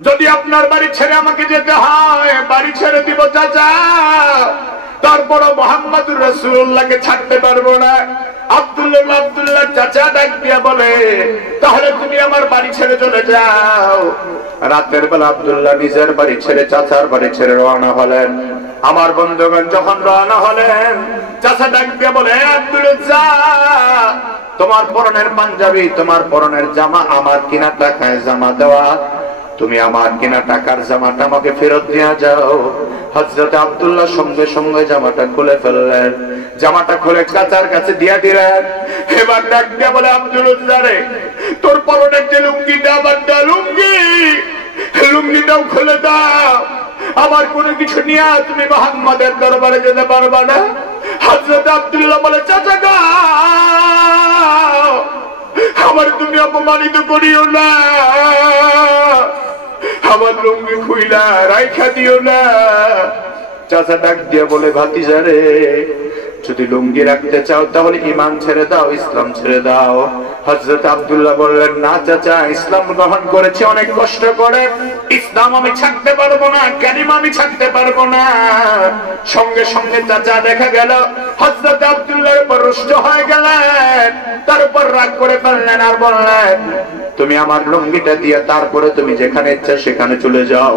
যদি আপনার বাড়ি ছেড়ে আমাকে যেতে হয় বাড়ি ছেড়ে দিব চাচা, তারপরও মুহাম্মদুর রাসূলুল্লাহকে ছাড়তে পারবো না। আব্দুল্লাহ চাচা ডাক দিয়া বলে, তাহলে তুমি আমার বাড়ি ছেড়ে চলে যাও। রাতের বেলা আব্দুল্লাহ নিজের বাড়ি ছেড়ে চাচার বাড়ি ছেড়ে রওনা হলেন। আমার বন্ধুগণ যখন রওনা হলেন, চাচা ডাক দিয়া বলে, আব্দুল্লাহ, তোমার পরনের পাঞ্জাবি, তোমার পরনের জামা আমার কিনা টাকায় জামা দেওয়া, তুমি আমার কিনা টাকার জামাটা আমাকে ফেরত দিয়ে যাও। হযরত আব্দুল্লাহ সঙ্গে সঙ্গে জামাটা খুলে ফেললেন, জামাটা খুলে চাচার কাছে দিয়ে দিলেন। এবার ডাক দিয়ে বলে, আব্দুল্লাহ রে, তোর পরনের যে লুঙ্গিটা, আমার লুঙ্গিটাও খুলে দাও। আমার কোনো কিছু নিয়ে তুমি মুহাম্মাদের দরবারে যেতে পারবা না। হযরত আব্দুল্লাহ বলে, চাচা গো, আমার তুমি অপমানিত করিও না, আমার লুঙ্গি খুইলা রাইখা দিও না। চাচা ডাক দিয়ে বলে, ভাতিজা রে, যদি লুঙ্গি রাখতে চাও তাহলে ঈমান ছেড়ে দাও, ইসলাম ছেড়ে দাও। হযরত আব্দুল্লাহ বললেন, না চাচা, ইসলাম গ্রহণ করেছি অনেক কষ্ট করে, ইসলাম আমি ছাড়তে পারবো না, কালিমা আমি ছাড়তে পারবো না। সঙ্গে সঙ্গে চাচা দেখা গেল হযরত আব্দুল্লাহর উপর রুষ্ট হয়ে গেলেন, তার উপর রাগ করে ফেললেন আর বললেন, তুমি আমার লুঙ্গিটা দিয়ে তারপরে তুমি যেখানে ইচ্ছা সেখানে চলে যাও।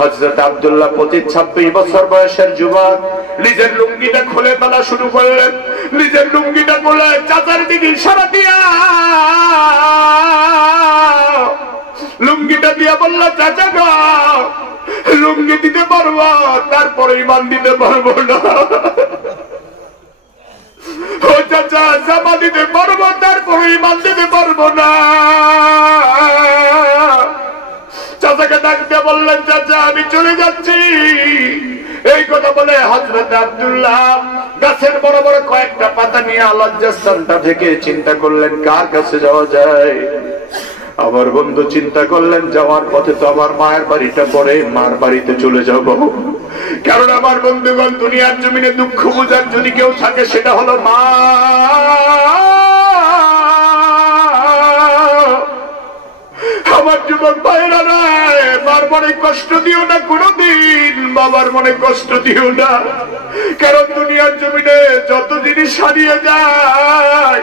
হযরত আব্দুল্লাহ 25-26 বছর বয়সের যুবক, নিজের লুঙ্গিটা খুলে ফেলা শুরু করলেন। নিজের লুঙ্গিটা খুলে চাচার দিকে ইশারা দিয়া লুঙ্গিটা দিয়া বলল, চাচা গো, লুঙ্গি দিতে পারবো, তারপরে ঈমান দিতে পারবো না। ও চাচা, জামা দিতে পারবো, তারপরে ঈমান দিতে পারবো না। চাচাকে ডাকতে বললেন, চাচা আমি চলে যাচ্ছি। এই কথা বলে হযরত আব্দুল্লাহ গাছের বড় বড় কয়েকটা পাতা নিয়ে লজ্জাস্থানটা থেকে চিন্তা করলেন কার কাছে যাওয়া যায়। আমার বন্ধু চিন্তা করলেন, যাওয়ার পথে তো আমার মায়ের বাড়িটা পড়ে, মার বাড়িতে চলে যাব। কারণ আমার বন্ধুগণ, দুনিয়ার জমিনে দুঃখ বুঝার যদি কেউ থাকে সেটা হলো মা। আমার যুবক ভাইরা, মার মনে কষ্ট দিও না কোনদিন, বাবার মনে কষ্ট দিও না। কারণ দুনিয়ার জমিনে যত জিনিস হারিয়ে যায়,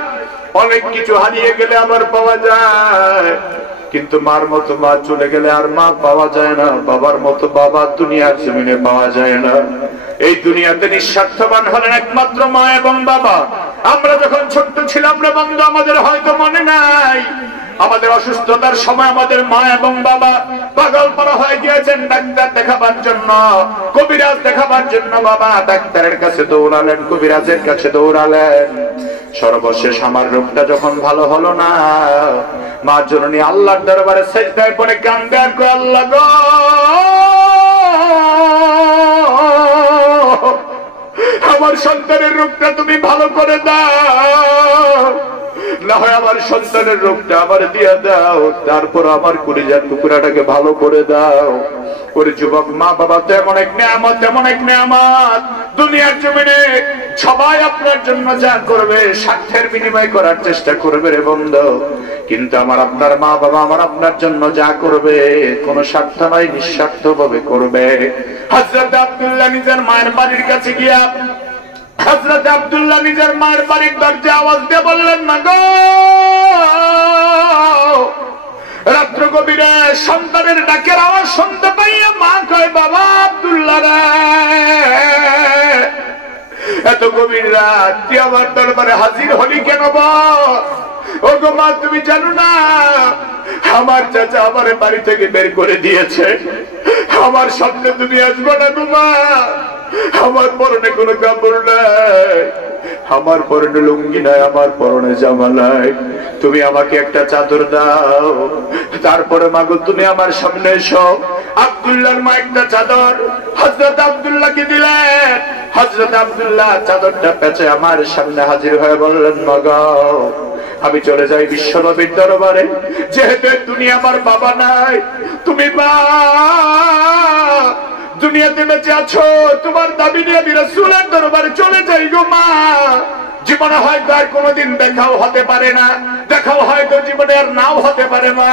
অনেক কিছু হারিয়ে গেলে আবার পাওয়া যায়, কিন্তু মার মতো মা চলে গেলে আর মা পাওয়া যায় না, বাবার মতো বাবা দুনিয়ার জমিনে পাওয়া যায় না। এই দুনিয়াতে নিঃস্বার্থবান হলেন একমাত্র মা এবং বাবা। আমরা যখন ছোট্ট ছিলাম রে বন্ধু, আমাদের হয়তো মনে নাই, আমাদের অসুস্থতার সময় আমাদের মা এবং বাবা পাগল পারা হয়ে গিয়েছেন ডাক্তার দেখাবার জন্য, কবিরাজ দেখাবার জন্য। বাবা ডাক্তারের কাছে দৌড়ালেন, কবিরাজের কাছে দৌড়ালেন। সর্বশেষ আমার রোগটা যখন ভালো হলো না, মা জননী আল্লাহর দরবারে সিজদায় পড়ে কান্দে আর কয়, আল্লাহ গো, আমার সন্তানের রোগটা তুমি ভালো করে দাও, না হয় আমার সন্তানের রোগটা আমার দিয়ে দাও, তারপর আমার কলিজার টুকরাটাকে ভালো করে দাও। ওরে যুবক, মা বাবা তো এমন এক নেয়ামত, এমন এক নেয়ামত, দুনিয়ার জমিনে সবাই আপনার জন্য যা করবে স্বার্থের বিনিময় করার চেষ্টা করবে রে বন্ধু, কিন্তু আমার আপনার মা বাবা আমার আপনার জন্য যা করবে কোন স্বার্থ নাই, নিঃস্বার্থ ভাবে করবে। হযরত আব্দুল্লাহ নিজের মায়ের বাড়ির কাছে গিয়া হযরত আব্দুল্লাহ নিজের মায়ের বাড়ির দরজা আওয়াজ দিয়ে বললেন, মা গো। রাত্র গভীরে সন্তানের ডাকের আওয়াজ শুনতে পাইয়া মা কয়, বাবা আব্দুল্লাহ রে, এত গভীর রাত তুই আমার দরবারে হাজির হলি কেন বল? ও গো মা, তুমি জানো না আমার চাচা আমার বাড়ি থেকে বের করে দিয়েছে। আমার সামনে তুমি আসবো না গো মা। আমার পরনে কোনো কাপড় নাই, আমার পরনে লুঙ্গি নাই, আমার পরনে জামা নাই। তুমি আমাকে একটা চাদর দাও, তারপরে মাগো তুমি আমার সামনে এসো। আব্দুল্লাহর মা একটা চাদর হযরত আব্দুল্লাহকে দিলেন। হযরত আব্দুল্লাহ চাদরটা পেঁচে আমার সামনে হাজির হয়ে বললেন, মাগো আমি চলে যাই বিশ্বনবীর দরবারে, যেহেতু দুনিয়া আমার বাবা নাই, তুমি মা দুনিয়াতে বেঁচে আছো, তোমার দাবি নিয়ে আমি রাসূলের দরবারে চলে যাই গো মা। জীবনে হয়তো আর কোনোদিন দেখাও হতে পারে না, দেখাও হয়তো জীবনে আর নাও হতে পারে না,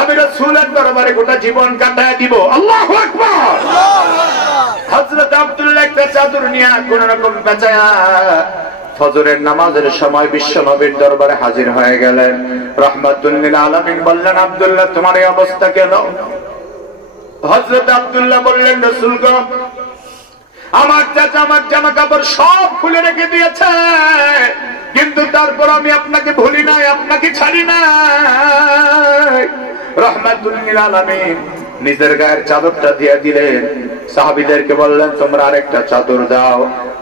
আমি রাসূলের দরবারে গোটা জীবন কাটায় দিব। আল্লাহু আকবার। হযরত আব্দুল্লাহ একটা চাদর নিয়ে কোন রকম বেচায়া ফজরের নামাজের সময় বিশ্ব নবীর দরবারে হাজির হয়ে গেলেন। রাহমাতুল লিল আলামিন বললেন, আব্দুল্লাহ তোমার এই অবস্থা কেন? হযরত আব্দুল্লাহ বললেন, রাসূল গো, আমার চাচা আমার জামা কাপড় সব খুলে রেখে দিয়েছে, কিন্তু তারপর আমি আপনাকে ভুলি নাই, আপনাকে ছাড়ি নাই। রাহমাতুল লিল আলামিন নিজের গায়ের চাদরটা দিয়ে দিলেন। সাহাবীদেরকে বললেন, তোমরা আরেকটা চাদর দাও।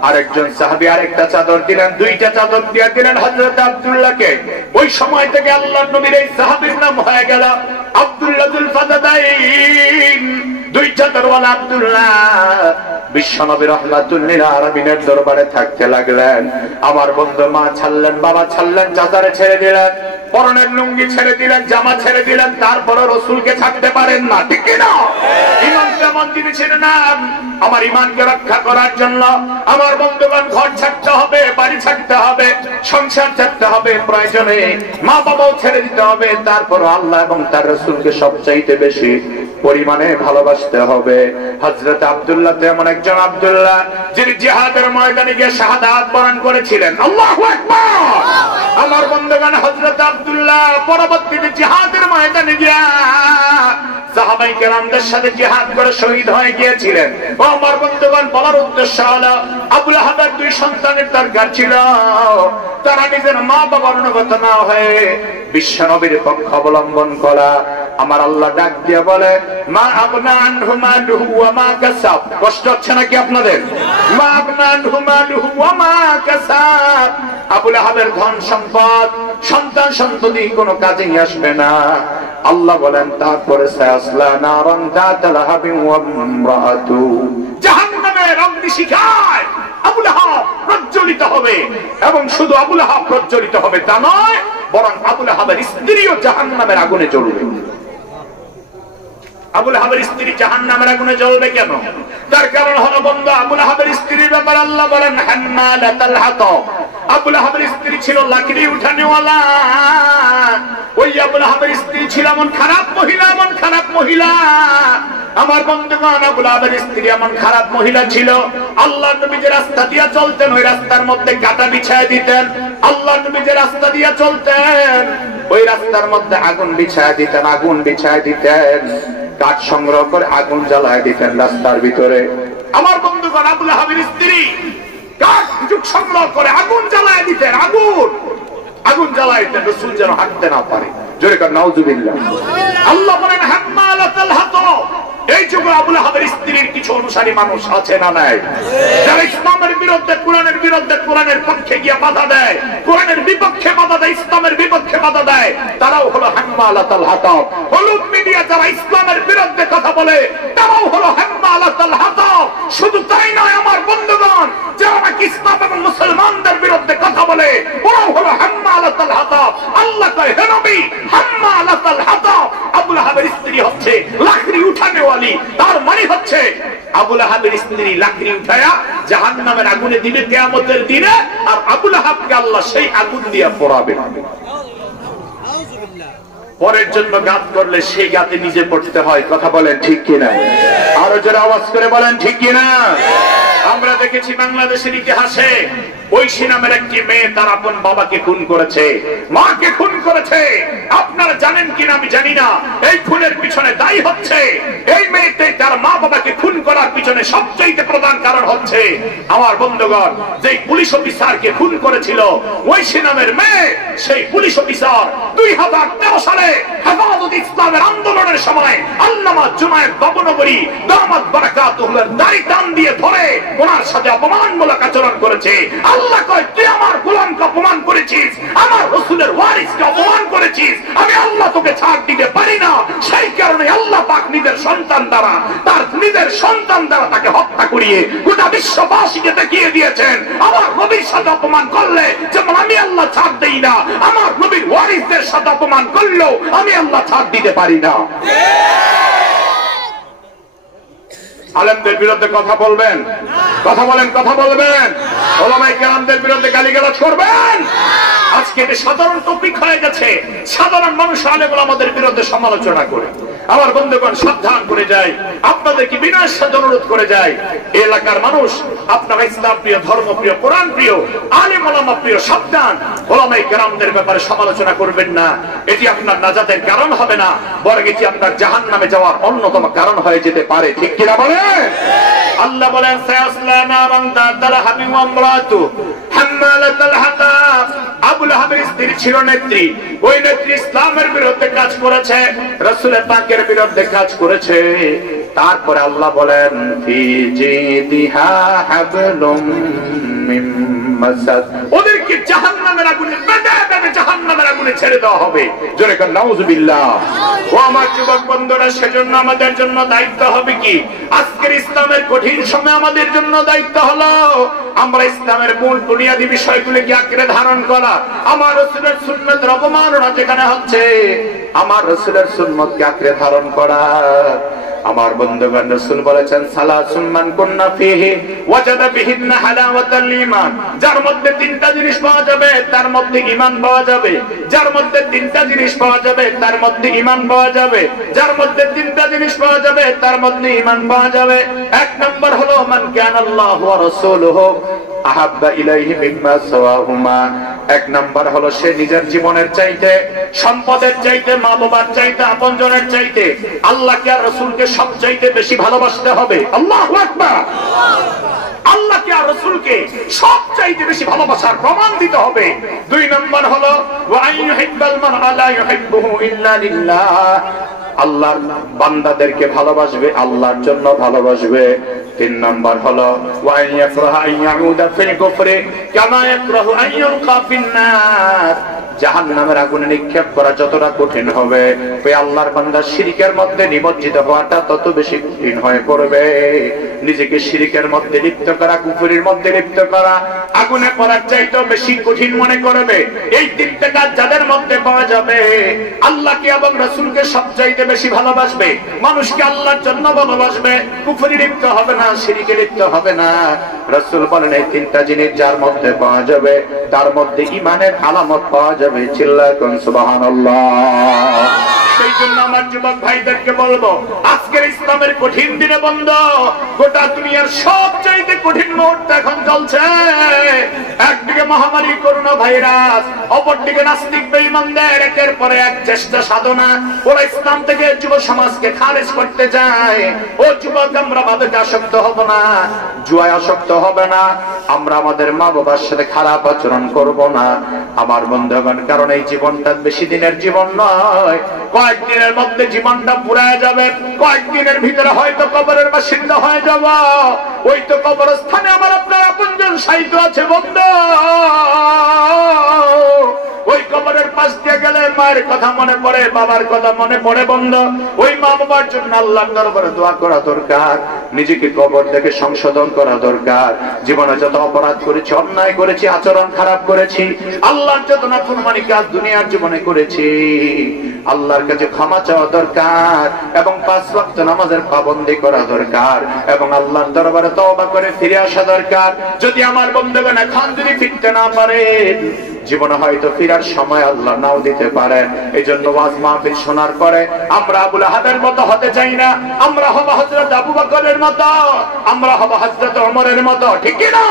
আরেকজন সাহাবী আরেকটা চাদর দিলেন, দুইটা চাদর দিয়ে দিলেন হযরত আব্দুল্লাহকে। ওই সময় থেকে আল্লাহর নবীর এই সাহাবীর নাম হয়ে গেল আব্দুল্লাহ যুল ফাদাদাইন, দুই চাদরওয়ালা আব্দুল্লাহ। বিশ্বনবী রাহমাতুল লিল আলামিনের দরবারে থাকতে লাগলেন। আমার বন্ধু মা ছাড়লেন, বাবা ছাড়লেন, চাচারে ছেড়ে দিলেন, পরনের লুঙ্গি ছেড়ে দিলেন, জামা ছেড়ে দিলেন, তারপরে রাসূলকে ছাড়তে পারেন না, ঠিক কি না? ঈমান কেমন জিনিস না, আমার ঈমানকে রক্ষা করার জন্য আমার বন্ধুগণ ঘর ছাড়তে হবে, বাড়ি ছাড়তে হবে, সংসার ছাড়তে হবে, প্রয়োজনে মা বাবাও ছেড়ে দিতে হবে, তারপর আল্লাহ এবং তার রাসূলকে সবচাইতে বেশি পরিমাণে ভালোবাসতে হবে। হযরত আব্দুল্লাহ এমন একজন আব্দুল্লাহ যিনি জিহাদের ময়দানে গিয়ে শাহাদাত বরণ করেছিলেন। আল্লাহু আকবার। আমার বন্ধুগণ হযরত আব্দুল্লাহ পরবর্তীতে জিহাদের ময়দানে গিয়ে সাহাবায়ে কেরামদের সাথে জিহাদ করে শহীদ হয়ে গিয়েছিলেন। ও আমার বন্ধুগণ, বলার উদ্দেশ্য হলো আবু লাহাবের দুই সন্তানের দরকার ছিল, তারা নিজের মা বাবার অনুগত না হয়ে বিশ্বনবীর পক্ষ অবলম্বন করা। আমার আল্লাহ ডাক দিয়ে বলে, মা আবনা আনহু মালুহু ওয়া মা কাসাব। কষ্ট হচ্ছে নাকি আপনাদের? মা আবনা আনহু মালুহু ওয়া মা কাসাব। আবু লাহাবের ধন সম্পদ, সন্তান সন্ততি কোনো কাজেই আসবে না। আল্লাহ বলেন, তারপরে সায়াসলা নারান যাতা লাহাবিন ওয়া ইমরাআতু, জাহান্নামের অগ্নিশিখায় আবু লাহাব প্রজ্বলিত হবে। এবং শুধু আবু লাহাব প্রজ্বলিত হবে তা নয়, বরং আবু লাহাবের স্ত্রীও জাহান্নামের আগুনে জ্বলবে। আবু লাহাবের স্ত্রী জাহান্নামের আগুনে জ্বলবে কেন? তার কারণ হলো বন্ধু, আবু লাহাবের স্ত্রীর ব্যাপারে আল্লাহ বলেন, হাম্মালাতাল হাতাব। আবু লাহাবের স্ত্রী ছিল লাকড়ি উঠানেওয়ালা। ওই আবু লাহাবের স্ত্রী ছিল এমন খারাপ মহিলা, এমন খারাপ মহিলা। আমার বন্ধুগণ, আবু লাহাবের স্ত্রী এমন খারাপ মহিলা ছিল, আল্লাহর নবী যে রাস্তা দিয়ে চলতেন ওই রাস্তার মধ্যে কাঁটা বিছায় দিতেন। আল্লাহর নবী যে রাস্তা দিয়ে চলতেন ওই রাস্তার মধ্যে আগুন বিছায় দিতেন, আগুন বিছায় দিতেন, কাঠ সংগ্রহ করে আগুন জ্বালায় দিতেন রাস্তার ভিতরে। আমার বন্ধুগণ, আবু লাহাবের স্ত্রী কাঠ সংগ্রহ করে আগুন জ্বালায় দিতেন, আগুন জ্বালায় দিতেন, রাসূল যেন হাঁটতে না পারে। জোরে কর নাউযুবিল্লাহ। আল্লাহ বলেন, হাম্মালাতাল হাতাব। এই যুগে আবু লাহাবের স্ত্রীর কিছু অনুসারী মানুষ আছে না নাই, যারা ইসলামের বিরুদ্ধে, কোরআনের বিরুদ্ধে, কোরআনের পক্ষে গিয়ে বাধা দেয়, কোরআনের বিপক্ষে বাধা দেয়, ইসলামের বিপক্ষে বাধা দেয়, তারাও হলো হাম্মালাতাল হাতাব। হলুদ মিডিয়া যারা ইসলামের বিরুদ্ধে কথা বলে তারাও হলো হাম্মালাতাল হাতাব। শুধু তাই নয় আমার বন্ধুগণ, যারা নাকি ইসলাম এবং মুসলমানদের বিরুদ্ধে কথা বলে ওরাও হলো হাম্মালাতাল হাতাব। আল্লাহ কয়, হে নবী, হাম্মালাতাল হাতাব। আবু লাহাবের স্ত্রী হচ্ছে লাকড়ি উঠানেওয়ালি। তার মানে হচ্ছে আবু লাহাবের স্ত্রী লাকড়ি উঠায়া জাহান্নামের আগুনে দিবে কিয়ামতের দিনে, আর আবু লাহাবকে আল্লাহ সেই আগুন দিয়ে পোড়াবে। পরের জন্য গাত করলে সেই গাতে নিজে পড়তে হয়। কথা বলেন ঠিক কিনা? আরো যারা আওয়াজ করে বলেন ঠিক কিনা? আমরা দেখেছি বাংলাদেশের ইতিহাসে ঐশী নামের একটি মেয়ে তার আপন বাবাকে খুন করেছে, মাকে খুন করেছে। আপনারা জানেন কিনা আমি জানি না, এই খুনের পিছনে দায়ী হচ্ছে এই মেয়েতে তার মা বাবাকে খুন করার পিছনে সবচেয়ে প্রধান কারণ হচ্ছে আমার বন্ধুগণ, যে পুলিশ অফিসারকে খুন করেছিল ঐশী নামের মেয়ে, সেই পুলিশ অফিসার 2013 সালে হেফাজত ইসলামের আন্দোলনের সময় আল্লামা জুনায়েদ বাবুনগরী দামাত বারাকাতুহুর দাড়ি টান দিয়ে ধরে ওনার সাথে অপমানমূলক আচরণ করেছে। আল্লাহ কয়, তুই আমার গোলামকে অপমান করেছিস, আমার রাসূলের ওয়ারিসকে অপমান করেছিস, আমি আল্লাহ তোকে ছাড় দিতে পারি না। সেই কারণে আল্লাহ পাক নিজের সন্তান দ্বারা তাকে হত্যা করিয়ে গোটা বিশ্ববাসীকে দেখিয়ে দিয়েছেন, আমার নবীর সাথে অপমান করলে যেমন আমি আল্লাহ ছাড় দেই না, আমার নবীর ওয়ারিসদের সাথে অপমান করলেও আমি আল্লাহ ছাড় দিতে পারি না। আলেমদের বিরুদ্ধে কথা বলবেন, কথা বলেন, কথা বলবেন, ওলামায়ে কেরামদের বিরুদ্ধে গালিগালাজ করবেন। আজকে এটা সাধারণ টপিক হয়ে গেছে, সাধারণ মানুষ আলেম ওলামাদের বিরুদ্ধে সমালোচনা করে। আমার বন্ধুগণ, সাবধান করে যায়, আপনাদেরকে বিনয়ের সাথে অনুরোধ করে যায়, এলাকার মানুষ আপনারা ইসলাম প্রিয়, ধর্ম প্রিয়, কোরআন প্রিয়, আলেম ওলামা প্রিয়, সাবধান। ওলামায়ে কেরামদের ব্যাপারে সমালোচনা করবেন না, এটি আপনার নাজাতের কারণ হবে না, বরং এটি আপনার জাহান্নামে যাওয়ার অন্যতম কারণ হয়ে যেতে পারে। ঠিক কিনা বলেন? আল্লাহ বলেন, সায়াসলা নারান যাতা লাহাবিন ওয়া ইমরাতু হাম্মালাতাল হাতাব। আবু লাহাবের স্ত্রী ছিল নেত্রী, ওই নেত্রী ইসলামের বিরুদ্ধে কাজ করেছে, রাসূল পাকের বিরুদ্ধে কাজ করেছে। তারপরে আল্লাহ বলেন, ফি জিদিহা হাবলুম মিন মাসাদ, ওদেরকে জাহান্নামের আগুনে বেঁধে বেঁধে জাহান্নামের আগুনে ছেড়ে দেওয়া হবে। জোরে কান নাউযুবিল্লাহ। ও আমার যুবক বন্ধুরা, সেজন্য আমাদের জন্য দায়িত্ব হবে কি, আজকের ইসলামের কঠিন সময় আমাদের জন্য দায়িত্ব হলো আমরা ইসলামের মূল বুনিয়াদী বিষয়গুলোকে আঁকড়ে ধারণ করা। আমার রাসূলের সুন্নাতের অবমাননা যেখানে হচ্ছে, আমার রাসূলের সুন্নাতকে আঁকড়ে ধারণ করা। আমার বন্ধুগণ, রাসূল বলেছেন, সালাসুন মান কুন্না ফিহি ওয়াজাদা বিহিন্না হালাওয়াতাল ঈমান। যার মধ্যে তিনটা জিনিস পাওয়া যাবে তার মধ্যে ঈমান পাওয়া যাবে, যার মধ্যে তিনটা জিনিস পাওয়া যাবে তার মধ্যে ঈমান পাওয়া যাবে, যার মধ্যে তিনটা জিনিস পাওয়া যাবে তার মধ্যে ঈমান পাওয়া যাবে। এক নাম্বার হলো মান কানাল্লাহু ওয়া রাসূলুহু আহাব্বা ইলাইহি মিম্মা সাওয়াহুমা। এক নাম্বার হলো সে নিজের জীবনের চাইতে, সম্পদের চাইতে, মা বাবার চাইতে, আপনজনের চাইতে আল্লাহকে আর রাসূলকে সবচাইতে বেশি ভালোবাসতে হবে। আল্লাহু আকবার। আল্লাহকে আর রাসূলকে সবচাইতে বেশি ভালোবাসার প্রমাণ দিতে হবে। দুই নাম্বার হলো ওয়া আইয়ুহিব্বাল মারআ লা ইউহিব্বুহু ইল্লা লিল্লাহ। আল্লাহর বান্দাদেরকে ভালোবাসবে, আল্লাহর জন্য ভালোবাসবে। তিন নাম্বার হলো ওয়া ইয়াকরাহু আন ইয়াউদা ফিল কুফরি কামা ইয়াকরাহু আন ইউলকা ফিন নার। জাহান্নামের আগুনে নিক্ষেপ করা যতটা কঠিন হবে, ওই আল্লাহর বান্দা শিরকের মধ্যে নিমজ্জিত হওয়াটা তত বেশি কঠিন হয়ে পড়বে। নিজেকে শিরকের মধ্যে লিপ্ত করা, কুফরির মধ্যে লিপ্ত করা আগুনে পড়ার চাইতেও বেশি কঠিন মনে করবে। এই তিনটা কাজ যাদের মধ্যে পাওয়া যাবে, আল্লাহকে এবং রাসূলকে সবচাইতে বেশি ভালোবাসবে, মানুষকে আল্লাহর জন্য ভালোবাসবে, কুফরি লিপ্ত হবে না, শিরকে লিপ্ত হবে না। রাসূল বলেন, এই তিনটা জিনিস যার মধ্যে পাওয়া যাবে তার মধ্যে ঈমানের আলামত পাওয়া যাবে। চিল্লায় কোন সুবহানাল্লাহ। সেই জন্য আমার যুবক ভাইদেরকে বলবো, আজকের ইসলামের কঠিন দিনে বন্ধ, গোটা দুনিয়ার সবচাইতে কঠিন মুহূর্ত এখন চলছে। একদিকে মহামারী করোনা ভাইরাস, অপরদিকে নাস্তিক বেঈমানদের একের পরে এক চেষ্টা সাধনা, ওরা ইসলাম থেকে যুব সমাজকে খারিজ করতে চায়। ও যুবক, আমরা মাদকে আসক্ত হব না, জুয়ায় আসক্ত হবে না, আমরা আমাদের মা বাবার সাথে খারাপ আচরণ করব না। আমার বন্ধুগণ, কারণ এই জীবনটা বেশি দিনের জীবন নয়, কয়েকদিনের মধ্যে জীবনটা পুরায় যাবে, কয়েকদিনের ভিতরে হয়তো কবরের বাসিন্দা হয়ে যাব। ওই তো কবরস্থানে আমার আপনার আপনজন শায়িত আছে বন্ধু। ওই কবরের পাশ দিয়ে গেলে মায়ের কথা মনে পড়ে, বাবার কথা মনে পড়ে বন্ধু। ওই মা বাবার জন্য আল্লাহর দরবারে দোয়া করা দরকার, নিজেকে কবর থেকে সংশোধন করা দরকার। জীবনে যত অপরাধ করেছি, অন্যায় করেছি, আচরণ খারাপ করেছি, আল্লাহর যত নাফরমানি কাজ দুনিয়ার জীবনে করেছি, আল্লাহর কাছে ক্ষমা চাওয়া দরকার এবং 5 ওয়াক্ত নামাজের পাবন্দি করা দরকার এবং আল্লাহর দরবারে তওবা করে ফিরে আসা দরকার। যদি আমার বন্ধুগণ এখন যদি ফিরতে না পারে, জীবনে হয়তো ফিরার সময় আল্লাহ নাও দিতে পারেন। এই জন্য ওয়াজ মাহফিল শোনার পরে আমরা আবুল আহাবের মতো হতে চাই না, আমরা হব হযরত আবু বকরের মতো, আমরা হব হযরত ওমরের মতো, ঠিক কি না?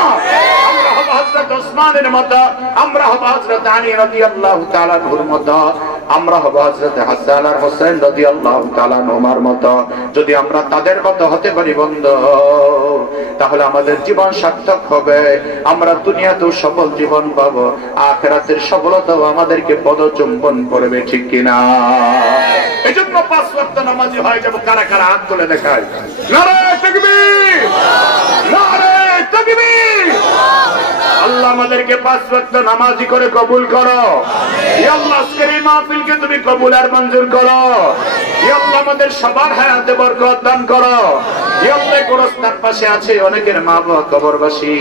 আমরা হব হযরত ওসমানের মতো, আমরা হব হযরত আলী রাদিয়াল্লাহু তাআলা আনহুর মতো, আমরা হব হযরত হাসান আর হোসেন রাদিয়াল্লাহু তাআলা আনহুর মতো। যদি আমরা তাদের মতো হতে পারি বন্ধু, তাহলে আমাদের জীবন সার্থক হবে, আমরা দুনিয়াতেও সফল জীবন পাবো, আখিরাতের সফলতাও আমাদেরকে পদচুম্বন করবে, ঠিক কিনা? এজন্য 5 ওয়াক্ত নামাজি হয়ে যাব। কারা কারা হাত তুলে দেখায়? নারে তাকবীর, নারে তাকবীর। আল্লাহ আমাদেরকে 5 ওয়াক্ত নামাজি করে কবুল করো। ইয়া আল্লাহ আজকের এই মাহফিলকে তুমি কবুল আর মঞ্জুর করো। ইয়া আল্লাহ আমাদের সবার হায়াতে বরকত দান করো। ইয়া আল্লাহ গোরস্থান পাশে আছে অনেকের মা বাবা কবরবাসী,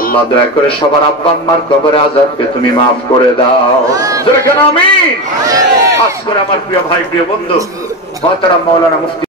আল্লাহ দয়া করে সবার আব্বা আম্মার কবরে আযাবকে তুমি মাফ করে দাও। জোরে কেন আমিন। খাস করে আমার প্রিয় ভাই প্রিয় বন্ধু মহতারাম মাওলানা মুফতি